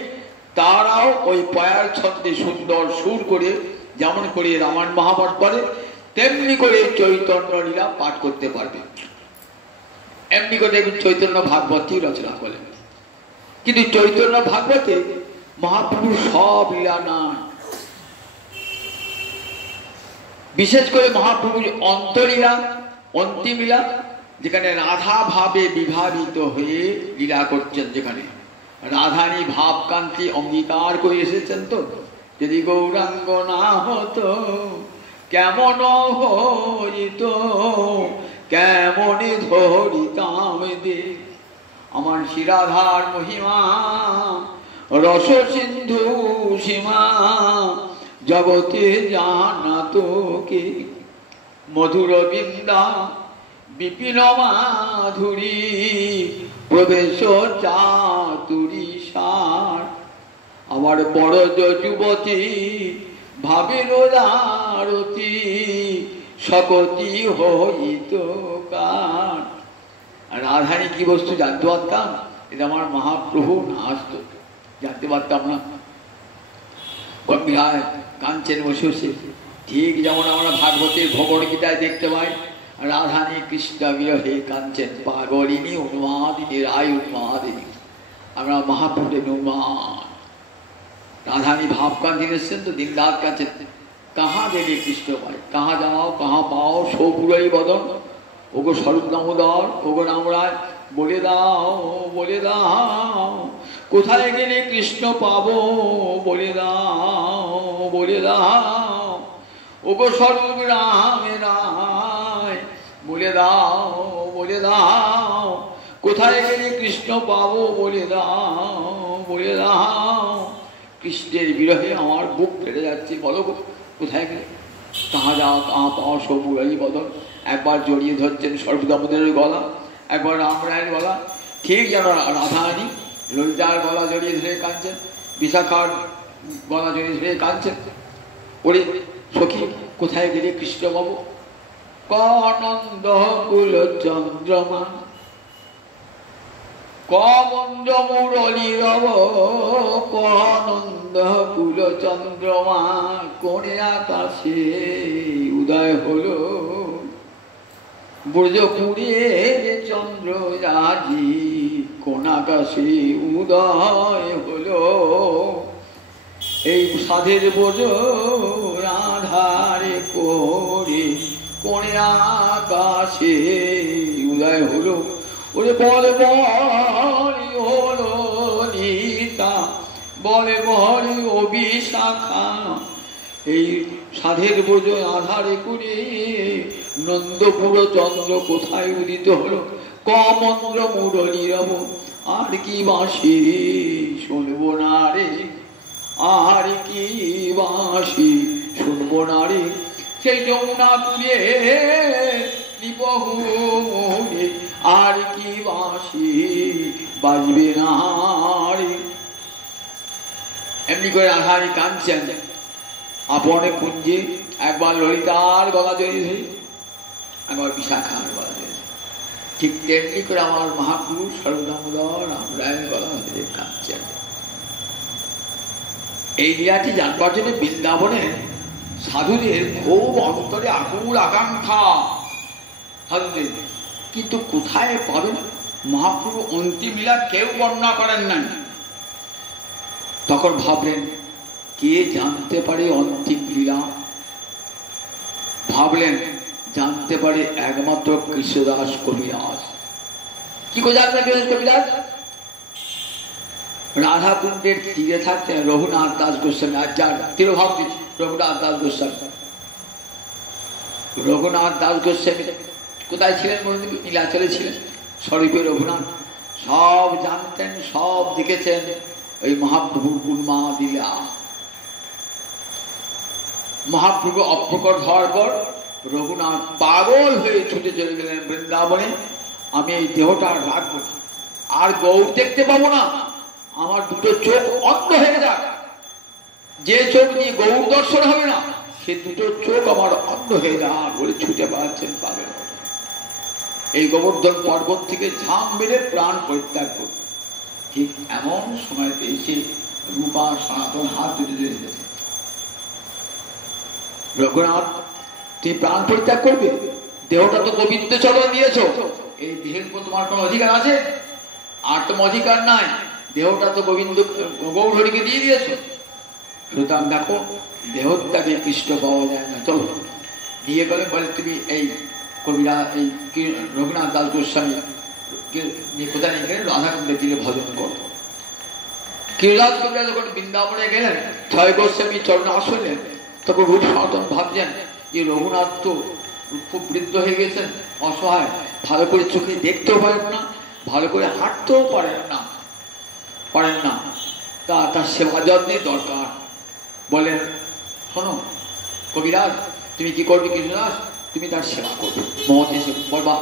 তারাও ওই পয়ার ছন্দে সুন্দর সুর করে, যেমন করে রামায়ণ মহাভারত পড়ে তেমনি করে চৈতন্য লীলা পাঠ করতে পারবে। এমনি করে চৈতন্য ভাগবতী রচনা করলেন। কিন্তু চৈতন্য ভাগবতে মহাপ্রভুর সব লীলা নাই। বিশেষ করে মহাপ্রভুর অন্তলীলা, অন্তিম লীলা, যেখানে রাধা ভাবে বিভাবিত হয়ে লীলা করছেন, যেখানে রাধানী ভাবকান্তি অঙ্গীকার করে এসেছেন। তো যদি গৌরাঙ্গ না হতো কেমন হইত, কেমনে ধরিতাম দে আমার শিরাধার মহিমা, রস সিন্ধু সীমা জগতে জানা তোকে, মধুর বৃন্দা বিপিন মাধুরী প্রবেশ চাতুরী সার। আমার বড় যুবতী ভাবের আরতি সকতি হইত কার। রাধারানী কি বস্তু জানতে পারতাম? এটা আমার মহাপ্রভু নাচ, জানতে পারতাম না। বিরাট কাঞ্চন বসে বসে, ঠিক যেমন আমরা ভাগবতের ভগবত গীতায় দেখতে পাই, রাধানী কৃষ্ণ বিরহে কাঞ্চন পাগলিনী উন্মাদিনী রায় উন্মাদিনী। আমরা মহাপ্রভুদের উন্মাদ রাধানী ভাব কাঁদিয়ে এসছেন তো দিন রাত কাছে, কাহা দেবে কৃষ্ণ পাই, কাহা যাও কাহা পাও সৌপুরই বদন, ওগো স্বরূপ দামোদর, ওগো নামরায় বলে দাও বলে দাও, কোথায় গেলে কৃষ্ণ পাবো বলে দাও বলে দাও, ওগো স্বরূপ রামে রায় বলে দাও বলে দাও, কোথায় গেলে কৃষ্ণ পাবো বলে দাও বলে দাও। কৃষ্ণের বিরহে আমার বুক ফেটে যাচ্ছে, বলো কোথায় গেলে, কাহা যাও কাহা পাও সবুরাই বদন। একবার জড়িয়ে ধরছেন সর্বদামোদরের গলা, একবার রামরায়ের গলা, ঠিক যেন রাধারানী ললিতার গলা জড়িয়ে ধরে কাঁদছেন, বিশাখার গলা জড়িয়ে ধরে কাঁদছেন। ওরে সখী কোথায় গেলে কৃষ্ণ বাবু, কনন্দ কুল চন্দ্রমা কমন্দ মুরলী রব, কনন্দ কুল চন্দ্রমা কোণে আকাশে উদয় হলো, ব্রজপুরে চন্দ্র রাজি কোন আকাশে উদয় হলো। এই সাধের ব্রজ রাধারে করে কোণে আকাশে উদয় হলো। ওরে বলে বলি হলো নিতা, বলে বলি অবিশাখা, এই সাধের ব্রজ আধারে করে নন্দপুর চন্দ্র কোথায় উদিত হলো। কমন্দ্র মুরলী রব, আর কি বাঁশি শুনবো না রে, আর কি বাঁশি শুনবো না রে, সেই যমুনা তুলে নিবহুরে, আর কি বাঁশি বাজবে না রে। এমনি করে আধারে কাঁদছেন আপনে কুঞ্জে, একবার ললিতার গলা জড়িয়ে ধরে, একবার বিশাখার গলা জড়িয়ে, ঠিক তেমনি করে আমার মহাপুরু সর্বদামোদর রামরায়ের গলা ধরে কাঁদছেন। এই লীলাটি জানবার জন্য বৃন্দাবনে সাধুদের খুব অন্তরে আকুল আকাঙ্ক্ষা সাধুদের, কিন্তু কোথায় পাবেন? মহাপ্রভু অন্তিম লীলা কেউ বর্ণনা করেন নাই। তখন ভাবলেন কে জানতে পারে অন্তিম লীলা? ভাবলেন জানতে পারে একমাত্র কৃষ্ণদাস কবিরাজ। কি করে জানতেন কৃষ্ণ কবিরাজ? রাধা কুণ্ডের তীরে থাকতেন রঘুনাথ দাস গোস্বামী, আর যার তিরোভাব রঘুনাথ দাস গোস্বামী। রঘুনাথ দাস গোস্বামী কোথায় ছিলেন? নীলাচলে ছিলেন, স্বরূপে রঘুনাথ সব জানতেন, সব দেখেছেন ওই মহাপ্রভুর উন্মাদ লীলা। মহাপ্রভু অপ্রকট হওয়ার পর রঘুনাথ পাগল হয়ে ছুটে চলে গেলেন বৃন্দাবনে। আমি এই দেহটা রাখবো না, আর গৌর দেখতে পাবো না, আমার দুটো চোখ অন্ধ হয়ে যাক, যে চোখ নিয়ে গৌর দর্শন হবে না সে দুটো চোখ আমার অন্ধ হয়ে যাক বলে ছুটে বেড়াচ্ছেন পাগল। এই গোবর্ধন পর্বত থেকে ঝাঁপ মেরে প্রাণ পরিত্যাগ করবে। ঠিক এমন সময়তে এসে রূপা সনাতন হাত দুটো ধরে দিয়েছে, রঘুনাথ তুমি প্রাণ পরিত্যাগ করবে? দেহটা তো গোবিন্দ চরণ দিয়েছ, এই দেহের উপর তোমার কোনো অধিকার আছে? আর তোমার অধিকার নাই, দেহটা তো গোবিন্দ গৌরহরিকে দিয়ে দিয়েছ। সুতরাং দেখো দেহত্যাগে কৃষ্ণ পাওয়া যায় না, চলো দিয়ে গেলে বলে তুমি এই কবিরা এই রঘুনাথ দাস গোস্বামী কোথায় নিয়ে গেলেন? রাধাকুণ্ডে দিলে ভজন করো। কীরাজ কবিরা যখন বৃন্দাবনে গেলেন, ছয় গোস্বামী চরণ আসলেন, তখন রূপ সনাতন ভাবছেন যে রঘুনাথ তো খুব বৃদ্ধ হয়ে গেছেন, অসহায়, ভালো করে চোখে দেখতেও পারেন না, ভালো করে হাঁটতেও পারেন না তার সেবা যত্নের দরকার। বলেন শোনো কবিরাজ, তুমি কি করবে? কৃষ্ণদাস তুমি তার সেবা করবে, মহৎ এসে বলবা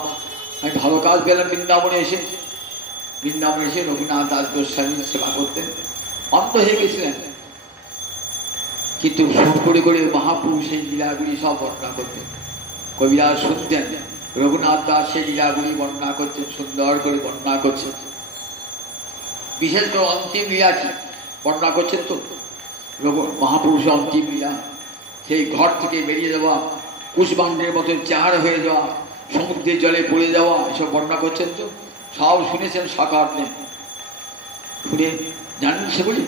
আমি ভালো কাজ পেলাম বৃন্দাবনে এসে রঘুনাথ দাস গোস্বামীর সেবা করতেন, অন্ত হয়ে গেছিলেন, কিন্তু সুর করে করে মহাপুরুষ সেই লীলাগুলি সব বর্ণনা করতেন। কবিরা শুনতেন রঘুনাথ দাস সেই লীলাগুলি বর্ণনা করছেন, সুন্দর করে বর্ণনা করছেন। বিশেষ করে অন্তিম লীলাটি বর্ণনা করছেন তো, মহাপুরুষের অন্তিম লীলা, সেই ঘর থেকে বেরিয়ে যাওয়া, কুশবাণ্ডের মতো চার হয়ে যাওয়া, সমুদ্রের জলে পড়ে যাওয়া, এসব বর্ণনা করছেন তো, সব শুনেছেন সাকারণে। শুনে জানেন সেগুলি?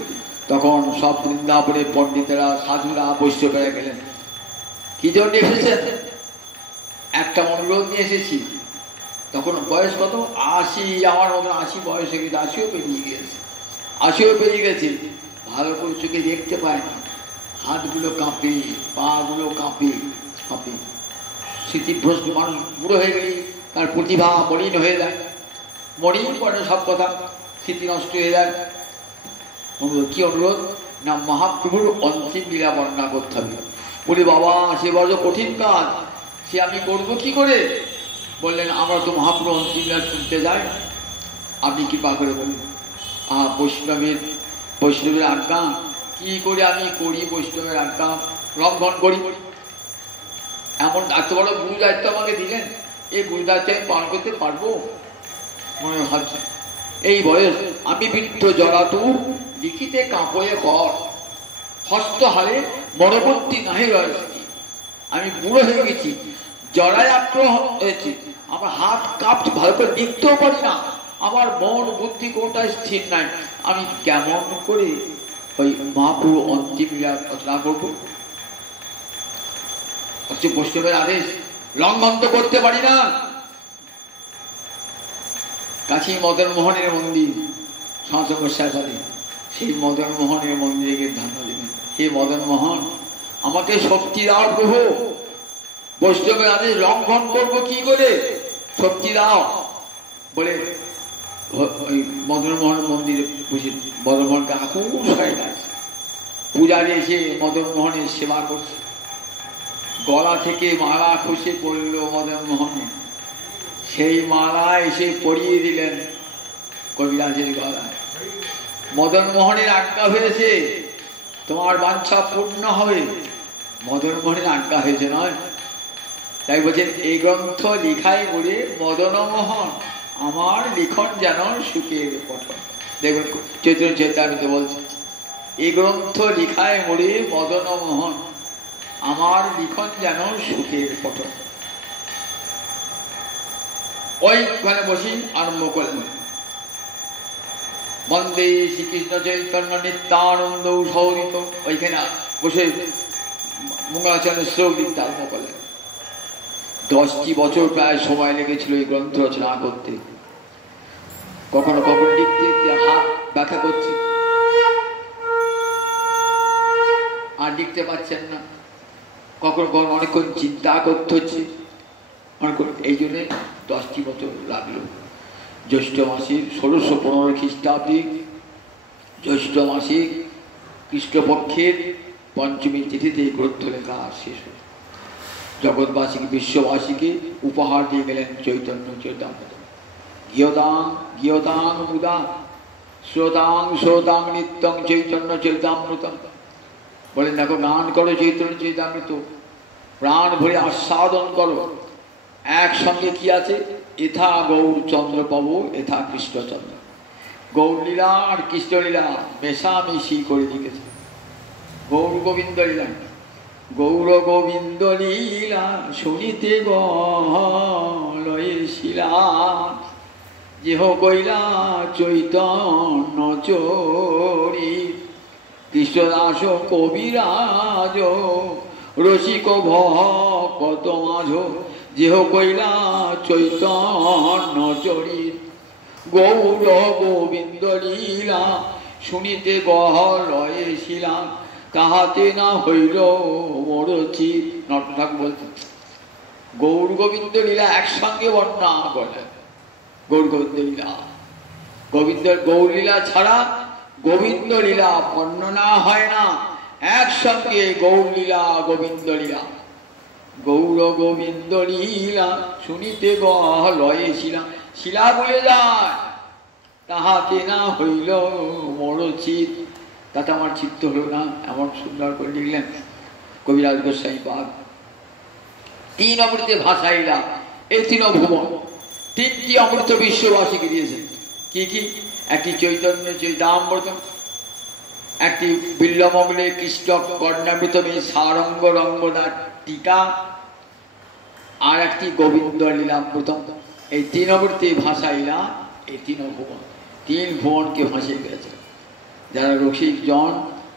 তখন সব বৃন্দাবনের পণ্ডিতেরা, সাধুরা, বৈষ্ণবেরা গেলেন। কি জন্য এসেছেন? একটা অনুরোধ নিয়ে এসেছি। তখন বয়স কত? 80, আমার মতন 80 বয়স হয়ে গেছে, 80ও পেরিয়ে গেছে। ভালো করে চোখে দেখতে পায় না, হাতগুলো কাঁপে, পাগুলো কাঁপে। স্মৃতিভ্রষ্ট মানুষ বুড়ো হয়ে গেলে তার প্রতিভা মলিন হয়ে যায়, মরিন পড়ে, সব কথা স্মৃতি নষ্ট হয়ে যায়। কি অনুরোধ? না, মহাপ্রভুর অন্তিম লীলা বর্ণনা করতে হবে। বলি বাবা, সে বড় কঠিন কাজ, সে আমি করবো কি করে? বললেন, আমরা তো মহাপ্রভু অন্তিম লীলা শুনতে যাই, আপনি কৃপা করে বলুন। বৈষ্ণবের আজ্ঞা কি করে আমি করি? বৈষ্ণবের আজ্ঞা লঙ্ঘন করি? এমন এত বড় গুরু দায়িত্ব আমাকে দিলেন, এই গুরু দায়িত্ব আমি পালন করতে পারবো? মনে ভাবছি, এই বয়স আমি বৃদ্ধ জরাতু, লিখিতে কাঁপয়ে কর, হস্তহারে মরবর্তী নাহি রয়েছি। আমি বুড়ো হয়ে গেছি, জরায় আক্রমণ হয়েছে, আমার হাত কাঁপছে, ভালো করে লিখতেও পারি না, আমার মন বুদ্ধি কোনটাই স্থির নাই। আমি কেমন করে ওই মহাপ্রভু অন্তিম লীলা রচনা করবো? হচ্ছে বৈষ্ণবের আদেশ, লঙ্ঘন তো করতে পারি না। কাছে মদন মোহনের মন্দির, সনাতন সাথে সেই মদন মোহনের মন্দিরে গিয়ে ধান্য দেবেন, হে মদন মোহন, আমাকে শক্তি দাও প্রভু, বৈষ্ণবের আদেশ লঙ্ঘন করবো কি করে, শক্তি দাও বলে ওই মদন মোহন মন্দিরে বসে মদন মোহনকে আকুল সাই লাগছে। পূজারি এসে মদন মোহনের সেবা করছে, গলা থেকে মালা খসে পড়ল মদন মোহনে, সেই মালা এসে পরিয়ে দিলেন কবিরাজের গলায়। মদন মোহনের আজ্ঞা হয়েছে, তোমার বাঞ্ছা পূর্ণ হবে। মদন মোহনের আজ্ঞা হয়েছে নয়, তাই বলছেন এই গ্রন্থ লিখাই বলে মদন মোহন, আমার লিখন যেন সুখের পঠন। দেখুন চৈতন্য চৈতামিতে বলছে, এই গ্রন্থ লিখায় বলে মদন মোহন, আমার লিখন যেন সুখের পঠন। ওইখানে বসে আরম্ভ করলেন, বন্দে শ্রীকৃষ্ণ চৈতন্য নিত্যানন্দ সৌরিত। ওইখানে বসে মঙ্গলাচরণের শ্লোক লিখতে আরম্ভ করলেন। 10টি বছর প্রায় সময় লেগেছিল এই গ্রন্থ রচনা করতে। কখনো কখনো লিখতে লিখতে হাত ব্যথা করছে, আর লিখতে পারছেন না। কখনো কখনো অনেকক্ষণ চিন্তা করতে হচ্ছে, এই জন্যে 10টি বছর লাগলো। জ্যৈষ্ঠ মাসের 1615 খ্রিস্টাব্দে জ্যৈষ্ঠ মাসে কৃষ্ণপক্ষের পঞ্চমী তিথিতে এই গ্রন্থ লেখা শেষ হল। জগৎবাসীকে, বিশ্ববাসীকে উপহার দিয়ে গেলেন চৈতন্য চৈতামৃত। গীয়তাং মুদা শ্রোতাং নিত্যং চৈতন্য চৈতামৃতম। বলেন দেখো, গান করো চৈতন্য চৈতামৃত, প্রাণ ভরে আস্বাদন করো। একসঙ্গে কি আছে? এথা গৌরচন্দ্র পাবো, এথা কৃষ্ণচন্দ্র। গৌরলীলা আর কৃষ্ণলীলা মেশামেশি করে লিখেছে। গৌর গোবিন্দ লীলা, গৌর গোবিন্দ লীলা শুনিতে গলয়ে শিলা, যেহ কইলা চৈতন্য চরি, কৃষ্ণদাস কবিরাজ রসিক ভক্ত মাঝ, যেহ কইলা চৈতন্য চরিত। গৌর গোবিন্দ লীলা শুনিতে গলয়ে শিলা, তাহাতে না হইল মরছি। নট ঠাকুর বলতে গৌর গোবিন্দ লীলা একসঙ্গে বর্ণনা করলেন। গৌর গোবিন্দ লীলা, গৌরলীলা ছাড়া গোবিন্দ লীলা বর্ণনা হয় না। একসঙ্গে গৌরলীলা গোবিন্দ লীলা গৌর গোবিন্দ লীলা শুনিতে গলয়ে শিলা, শিলা বলে যায় তাহাতে না হইল মোর চিত, তাতে আমার চিত্ত হলো না। এমন সুন্দর করে লিখলেন কবিরাজ গোস্বামী পাদ। তিন অমৃতে ভাষাইলা এই তিন ভুবন, তিনটি অমৃত বিশ্ববাসীকে দিয়েছেন। কি কি? একটি চৈতন্য চৈতামৃত, একটি বিল্লমঙ্গলে কৃষ্ণ কর্ণামৃতমে সারঙ্গ রঙ্গদার টিকা, আর একটি গোবিন্দ লীলামৃতম। এই তিন অমৃতে ভাষাইলা এই তিন ভুবন, তিন ভুবনকে ভাসিয়ে গেছে। যারা রসিক জন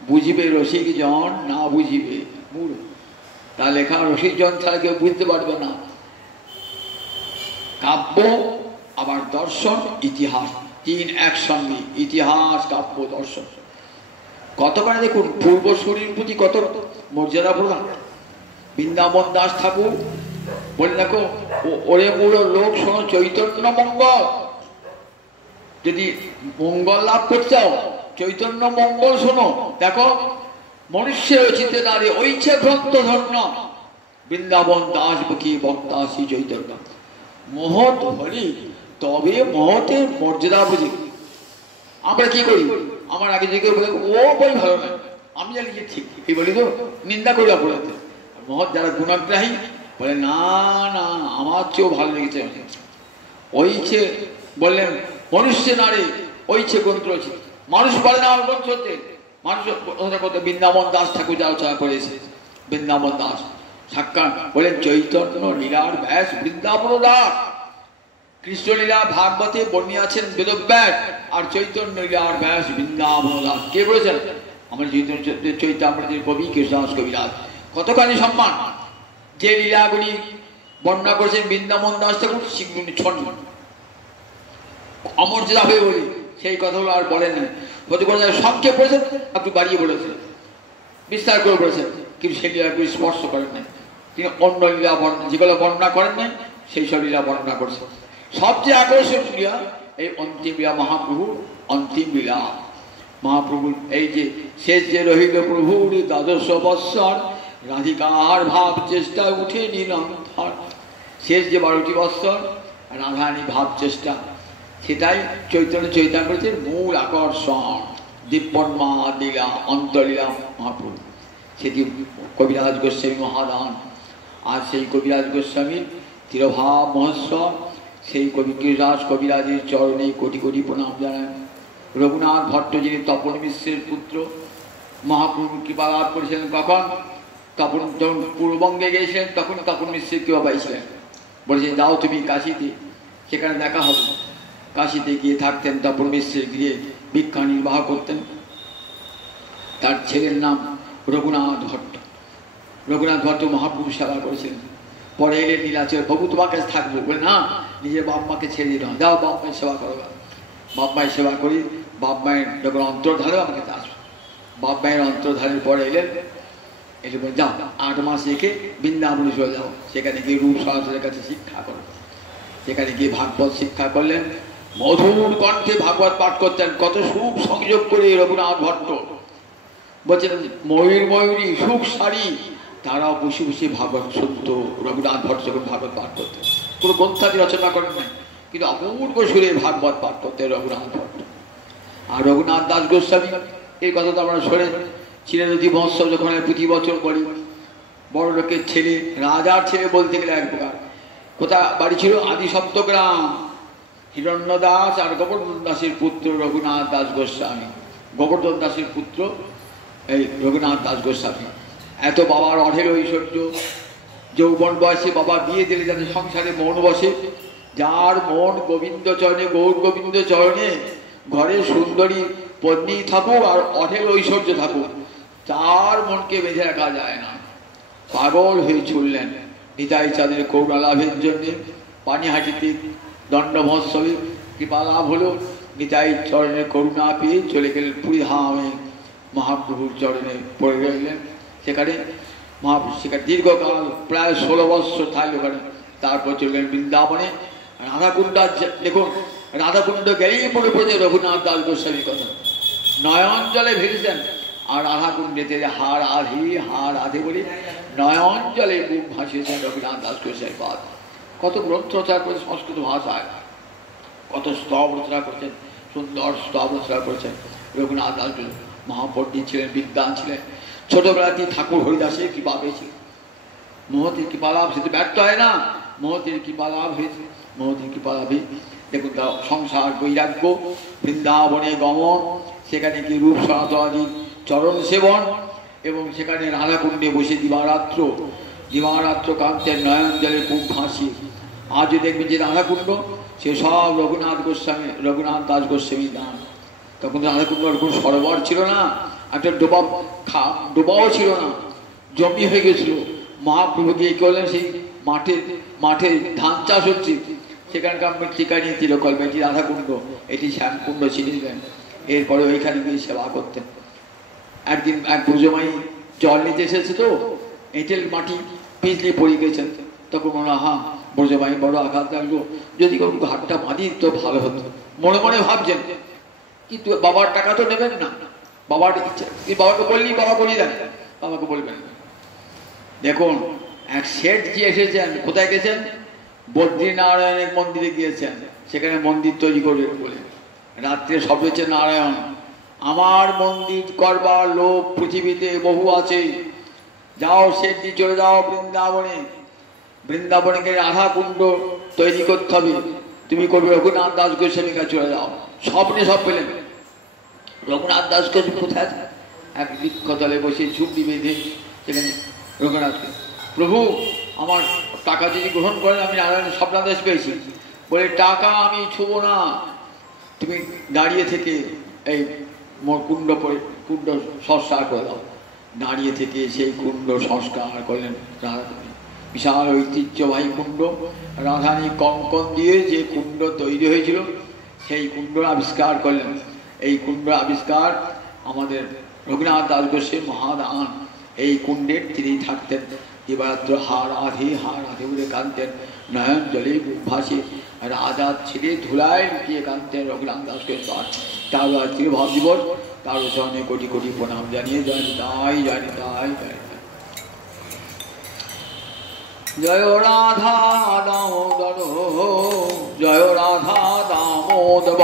বুঝিবে রসিক জন, না বুঝিবে মূঢ়। তা লেখা রসিক জন ছাড়া কেউ বুঝতে পারবে না। কাব্য আবার দর্শন ইতিহাস, তিন একসঙ্গে, ইতিহাস কাব্য দর্শন। কতখানি দেখুন পূর্বসূরির প্রতি কত মর্যাদা প্রদান। বৃন্দাবন দাস ঠাকুর বলে দেখো ওরে মূল লোক শোনো চৈতন্য মঙ্গল, যদি মঙ্গল লাভ করতে চাও চৈতন্য মঙ্গল শোনো। দেখো মনুষ্যের চিত্তে দাঁড়িয়ে ঐছে গ্রন্থ ধন্য, বৃন্দাবন দাস বুকি বক্তা শ্রী চৈতন্য। মহৎ হরি তবে মহতের মর্যাদা বুঝি। আমরা কি করি? আমার আগে যে কেউ বলে ও বই ভালো না, আমি জানি যে ঠিক, এই বলি তো নিন্দা করি অপরাধে। মহৎ যারা গুণাগ্রাহী বলে না না আমার চেয়েও ভালো লেগেছে। ওইছে বললেন মনুষ্য নারে ওইছে গ্রন্থ রয়েছে, মানুষ পারে না আমার গ্রন্থ হতে। মানুষ করতে বৃন্দাবন দাস ঠাকুর যা আলোচনা করেছে, বৃন্দাবন দাস সাক্ষাৎ বলেন চৈতন্য লীলার ব্যাস বৃন্দাবন দাস। কৃষ্ণলীলা ভাগবতে বর্ণী আছেন বেদব্যাস, আর চৈতন্য লীলার ব্যাস বৃন্দাবন দাস। কে বলেছেন? আমার চৈতামৃতের কবি কৃষ্ণদাস কবিরাজ। কতখানি সম্মান! যে লীলাগুলি বর্ণনা করেছেন বৃন্দাবন দাস ঠাকুর সেগুলি ছন্ন অমর্যাদা হয়ে বলি, সেই কথাগুলো আর বলেন না। হতে করে সংক্ষেপ বলেছেন, একটু বাড়িয়ে বলেছেন, বিস্তার করে বলেছেন, কিন্তু সেই লীলাগুলি স্পর্শ করেন নাই। তিনি অন্য লীলা বর্ণনা যেগুলো বর্ণনা করেন নাই সেই সব লীলা বর্ণনা করেছেন। সবচেয়ে আকর্ষণীয় লীলা এই অন্তিম লীলা, মহাপ্রভুর অন্তিম লীলা। মহাপ্রভু এই যে শেষ যে রহিল প্রভুর দ্বাদশ বৎসর, রাধিকার ভাব চেষ্টা উঠে নিরন্তর। শেষ যে 12টি বৎসর রাধারানী ভাব চেষ্টা, সেটাই চৈতন্য চৈতামৃতের মূল আকর্ষণ। দিব্যন্মা লীলা অন্তলীলা মহাপ্রভু, সেটি কবিরাজ গোস্বামী মহাদান। আর সেই কবিরাজ গোস্বামীর তিরোভাব মহোৎসব, সেই কবিরাজ কবিরাজের চরণে কোটি কোটি প্রণাম জানায়। রঘুনাথ ভট্ট যিনি তপন মিশ্রের পুত্র, মহাপ্রভু কৃপা লাভ করেছিলেন কখন? তপন যখন পূর্ববঙ্গে গিয়েছিলেন তখন তপন মিশ্রের কৃপা পাইছিলেন। বলেছেন যাও তুমি কাশীতে, সেখানে দেখা হবে। কাশীতে গিয়ে থাকতেন, তপন মিশ্রের গিয়ে ভিক্ষা নির্বাহ করতেন। তার ছেলের নাম রঘুনাথ ভট্ট। রঘুনাথ ভট্ট মহাপ্রভু সেবা করেছিলেন। পরে এলেন নীলাচল, বাবু তোমার কাছে থাকবো। বলে না, নিজের বাপ মাকে ছেড়ে দিলাম, যাও বাপ মায়ের সেবা করো। বাপ মায়ের সেবা করি, বাপ মায়ের যখন অন্তর্ধারে আমাকে আসবো। বাপ মায়ের অন্তর্ধারের পরে এলেন, এসে বলে যাও 8 মাস রেখে বৃন্দাবনে চলে যাও, সেখানে গিয়ে রূপ সরাসরির কাছে শিক্ষা করো। সেখানে গিয়ে ভাগবত শিক্ষা করলেন, মধুর কণ্ঠে ভাগবত পাঠ করতেন। কত সুখ সংযোগ করে রঘুনাথ ভট্ট বলছেন, ময়ূর ময়ূরী সুখ সারি তারাও বসে বসে ভাগবত শুনত। রঘুনাথ ভট্ট যখন ভাগবত পাঠ করতেন, কোনো গ্রন্থাদি রচনা করেন নাই, কিন্তু অপূর্ব সুরে ভাগবত পাঠ করতেন রঘুনাথ ভট্ট। আর রঘুনাথ দাস গোস্বামী, এই কথা তো আমরা শোনেন, চিরনদী মহোৎসব যখন প্রতি বছর করি, বড় লোকের ছেলে, রাজার ছেলে বলতে গেলে এক প্রকার। কোথায় বাড়ি ছিল? আদি সপ্তগ্রাম। হিরণ্য দাস আর গোবর্ধন দাসের পুত্র রঘুনাথ দাস গোস্বামী। গোবর্ধন দাসের পুত্র এই রঘুনাথ দাস গোস্বামী। এত বাবার অঢেল ঐশ্বর্য, যৌবন বয়সে বাবা বিয়ে দিলে যাতে সংসারে মন বসে। যার মন গোবিন্দ চরণে, গৌর গোবিন্দ চরণে, ঘরে সুন্দরী পত্নী থাকুক আর অঢেল ঐশ্বর্য থাকুক, তার মনকে বেঁধে রাখা যায় না। পাগল হয়ে ছুটলেন নিতাই চাঁদের করুণা লাভের জন্যে। পানিহাটিতে দণ্ড মহোৎসবে কৃপা লাভ হলো, নিতাই চরণের করুণা পেয়ে চলে গেলেন পুরীধামে, মহাপ্রভুর চরণে পড়ে রইলেন। সেখানে মহাপ্রভু সেখানে দীর্ঘকাল প্রায় 16 বৎসর থাকলেন ওখানে। তারপর চলে গেলেন বৃন্দাবনে। রাধাকুণ্ড দেখুন, রাধাকুণ্ড গেলেই মনে পড়েছে রঘুনাথ দাস গোস্বামীর কথা। নয়ন জলে ভেসেছেন, আর রাধা কুণ্ডেতে হার আধে বলে নয়ন জলে বুক ভাসিয়েছেন রঘুনাথ দাস গোসাই পাদ। কত গ্রন্থ রচনা করেছেন সংস্কৃত ভাষায়, কত স্তব রচনা করেছেন, সুন্দর স্তব রচনা করেছেন। রঘুনাথ দাস মহাপণ্ডিত ছিলেন, বিদ্বান ছিলেন। ছোটবেলাতেই ঠাকুর হরিদাসের কৃপা পেয়েছিলেন। মহতির কৃপা লাভ সেটা ব্যর্থ হয় না, মহতির কৃপা লাভ হয়েছে। মহতির কৃপা লাভে দেখুন তা সংসার বৈরাগ্য, বৃন্দাবনে গমন, সেখানে কি রূপ সনাতনীর চরণ সেবন, এবং সেখানে রাধাকুণ্ডে বসে দিবারাত্র কান্তের নয়ন জলে বুক ভাসিয়ে। আজও দেখবেন যে রাধাকুণ্ড সে সব রঘুনাথ দাস গোস্বামী দান। তখন রাধাকুণ্ড কোনো সরোবর ছিল না, একটা ডোবাও ছিল না, জমি হয়ে গেছিল। মহাপ্রভু গিয়ে করলেন সেই মাঠে ধান চাষ হচ্ছে, সেখানকার মৃত্তিকা নিয়ে তিলকল্প, এটি রাধাকুণ্ড, এটি শ্যামকুণ্ড ছিলেন। এরপরে ওইখানে গিয়ে সেবা করতেন। একদিন এক ব্রজমাই জল নিতে এসেছে, তো এঁটেল মাটি পিছলে পড়ে গেছেন। তখন মনে হা ব্রজমাই বড় আঘাত লাগলো, যদি কোনো ঘাটটা বাঁধি তো ভালো হতো, মনে মনে ভাবছেন। কিন্তু বাবার টাকা তো নেবেন না, বাবার ইচ্ছা, বাবাকে বললি বাবা করিয়ে দেন, বাবাকে বলবেন। দেখুন এক শেঠ যে এসেছেন, কোথায় গেছেন? বদ্রীনারায়ণের মন্দিরে গিয়েছেন, সেখানে মন্দির তৈরি করবেন বলে। রাত্রে সব হচ্ছে নারায়ণ, আমার মন্দির করবার লোক পৃথিবীতে বহু আছে, যাও শেঠজি চলে যাও বৃন্দাবনে গিয়ে রাধা কুণ্ড তৈরি করতে হবে, তুমি করবে। রঘুনাথ দাস গোস্বামীর কাছে চলে যাও। স্বপ্নে সব পেলেন। রঘুনাথ দাস গোস্বামী কোথায়? এক বৃক্ষতলে বসে ঝুঁকড়ি বেঁধে সেখানে রঘুনাথকে, প্রভু আমার টাকা যদি গ্রহণ করেন, আমি নারায়ণের স্বপ্নাদেশ পেয়েছি, বলে টাকা আমি ছুব না, তুমি দাঁড়িয়ে থেকে এই কুণ্ড সংস্কার করে দাও। দাঁড়িয়ে থেকে সেই কুণ্ড সংস্কার করলেন রাধারানী। বিশাল ঐতিহ্যবাহী কুণ্ড, রাধারানী কঙ্কন দিয়ে যে কুণ্ড তৈরি হয়েছিল, সেই কুণ্ড আবিষ্কার করলেন। এই কুণ্ড আবিষ্কার আমাদের রঘুনাথ দাস গোস্বামী মহাদান। এই কুণ্ডের তিনি থাকতেন, দিবারাত্র হার আধে বলে কাঁদতেন, নয়ন জলে বুক ভাসে রাজার ছেলে ধুলায় লুকিয়ে কাঁদতেন রঘুনাথ দাস গোস্বামী। তার তিরুভাব দিবস, তার চরণে কোটি কোটি প্রণাম জানিয়ে জয় নিতাই জয় নিতাই জয় নিতাই। জয় রাধা দামোদর, জয় রাধা দামোদর।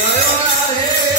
জয় রাধে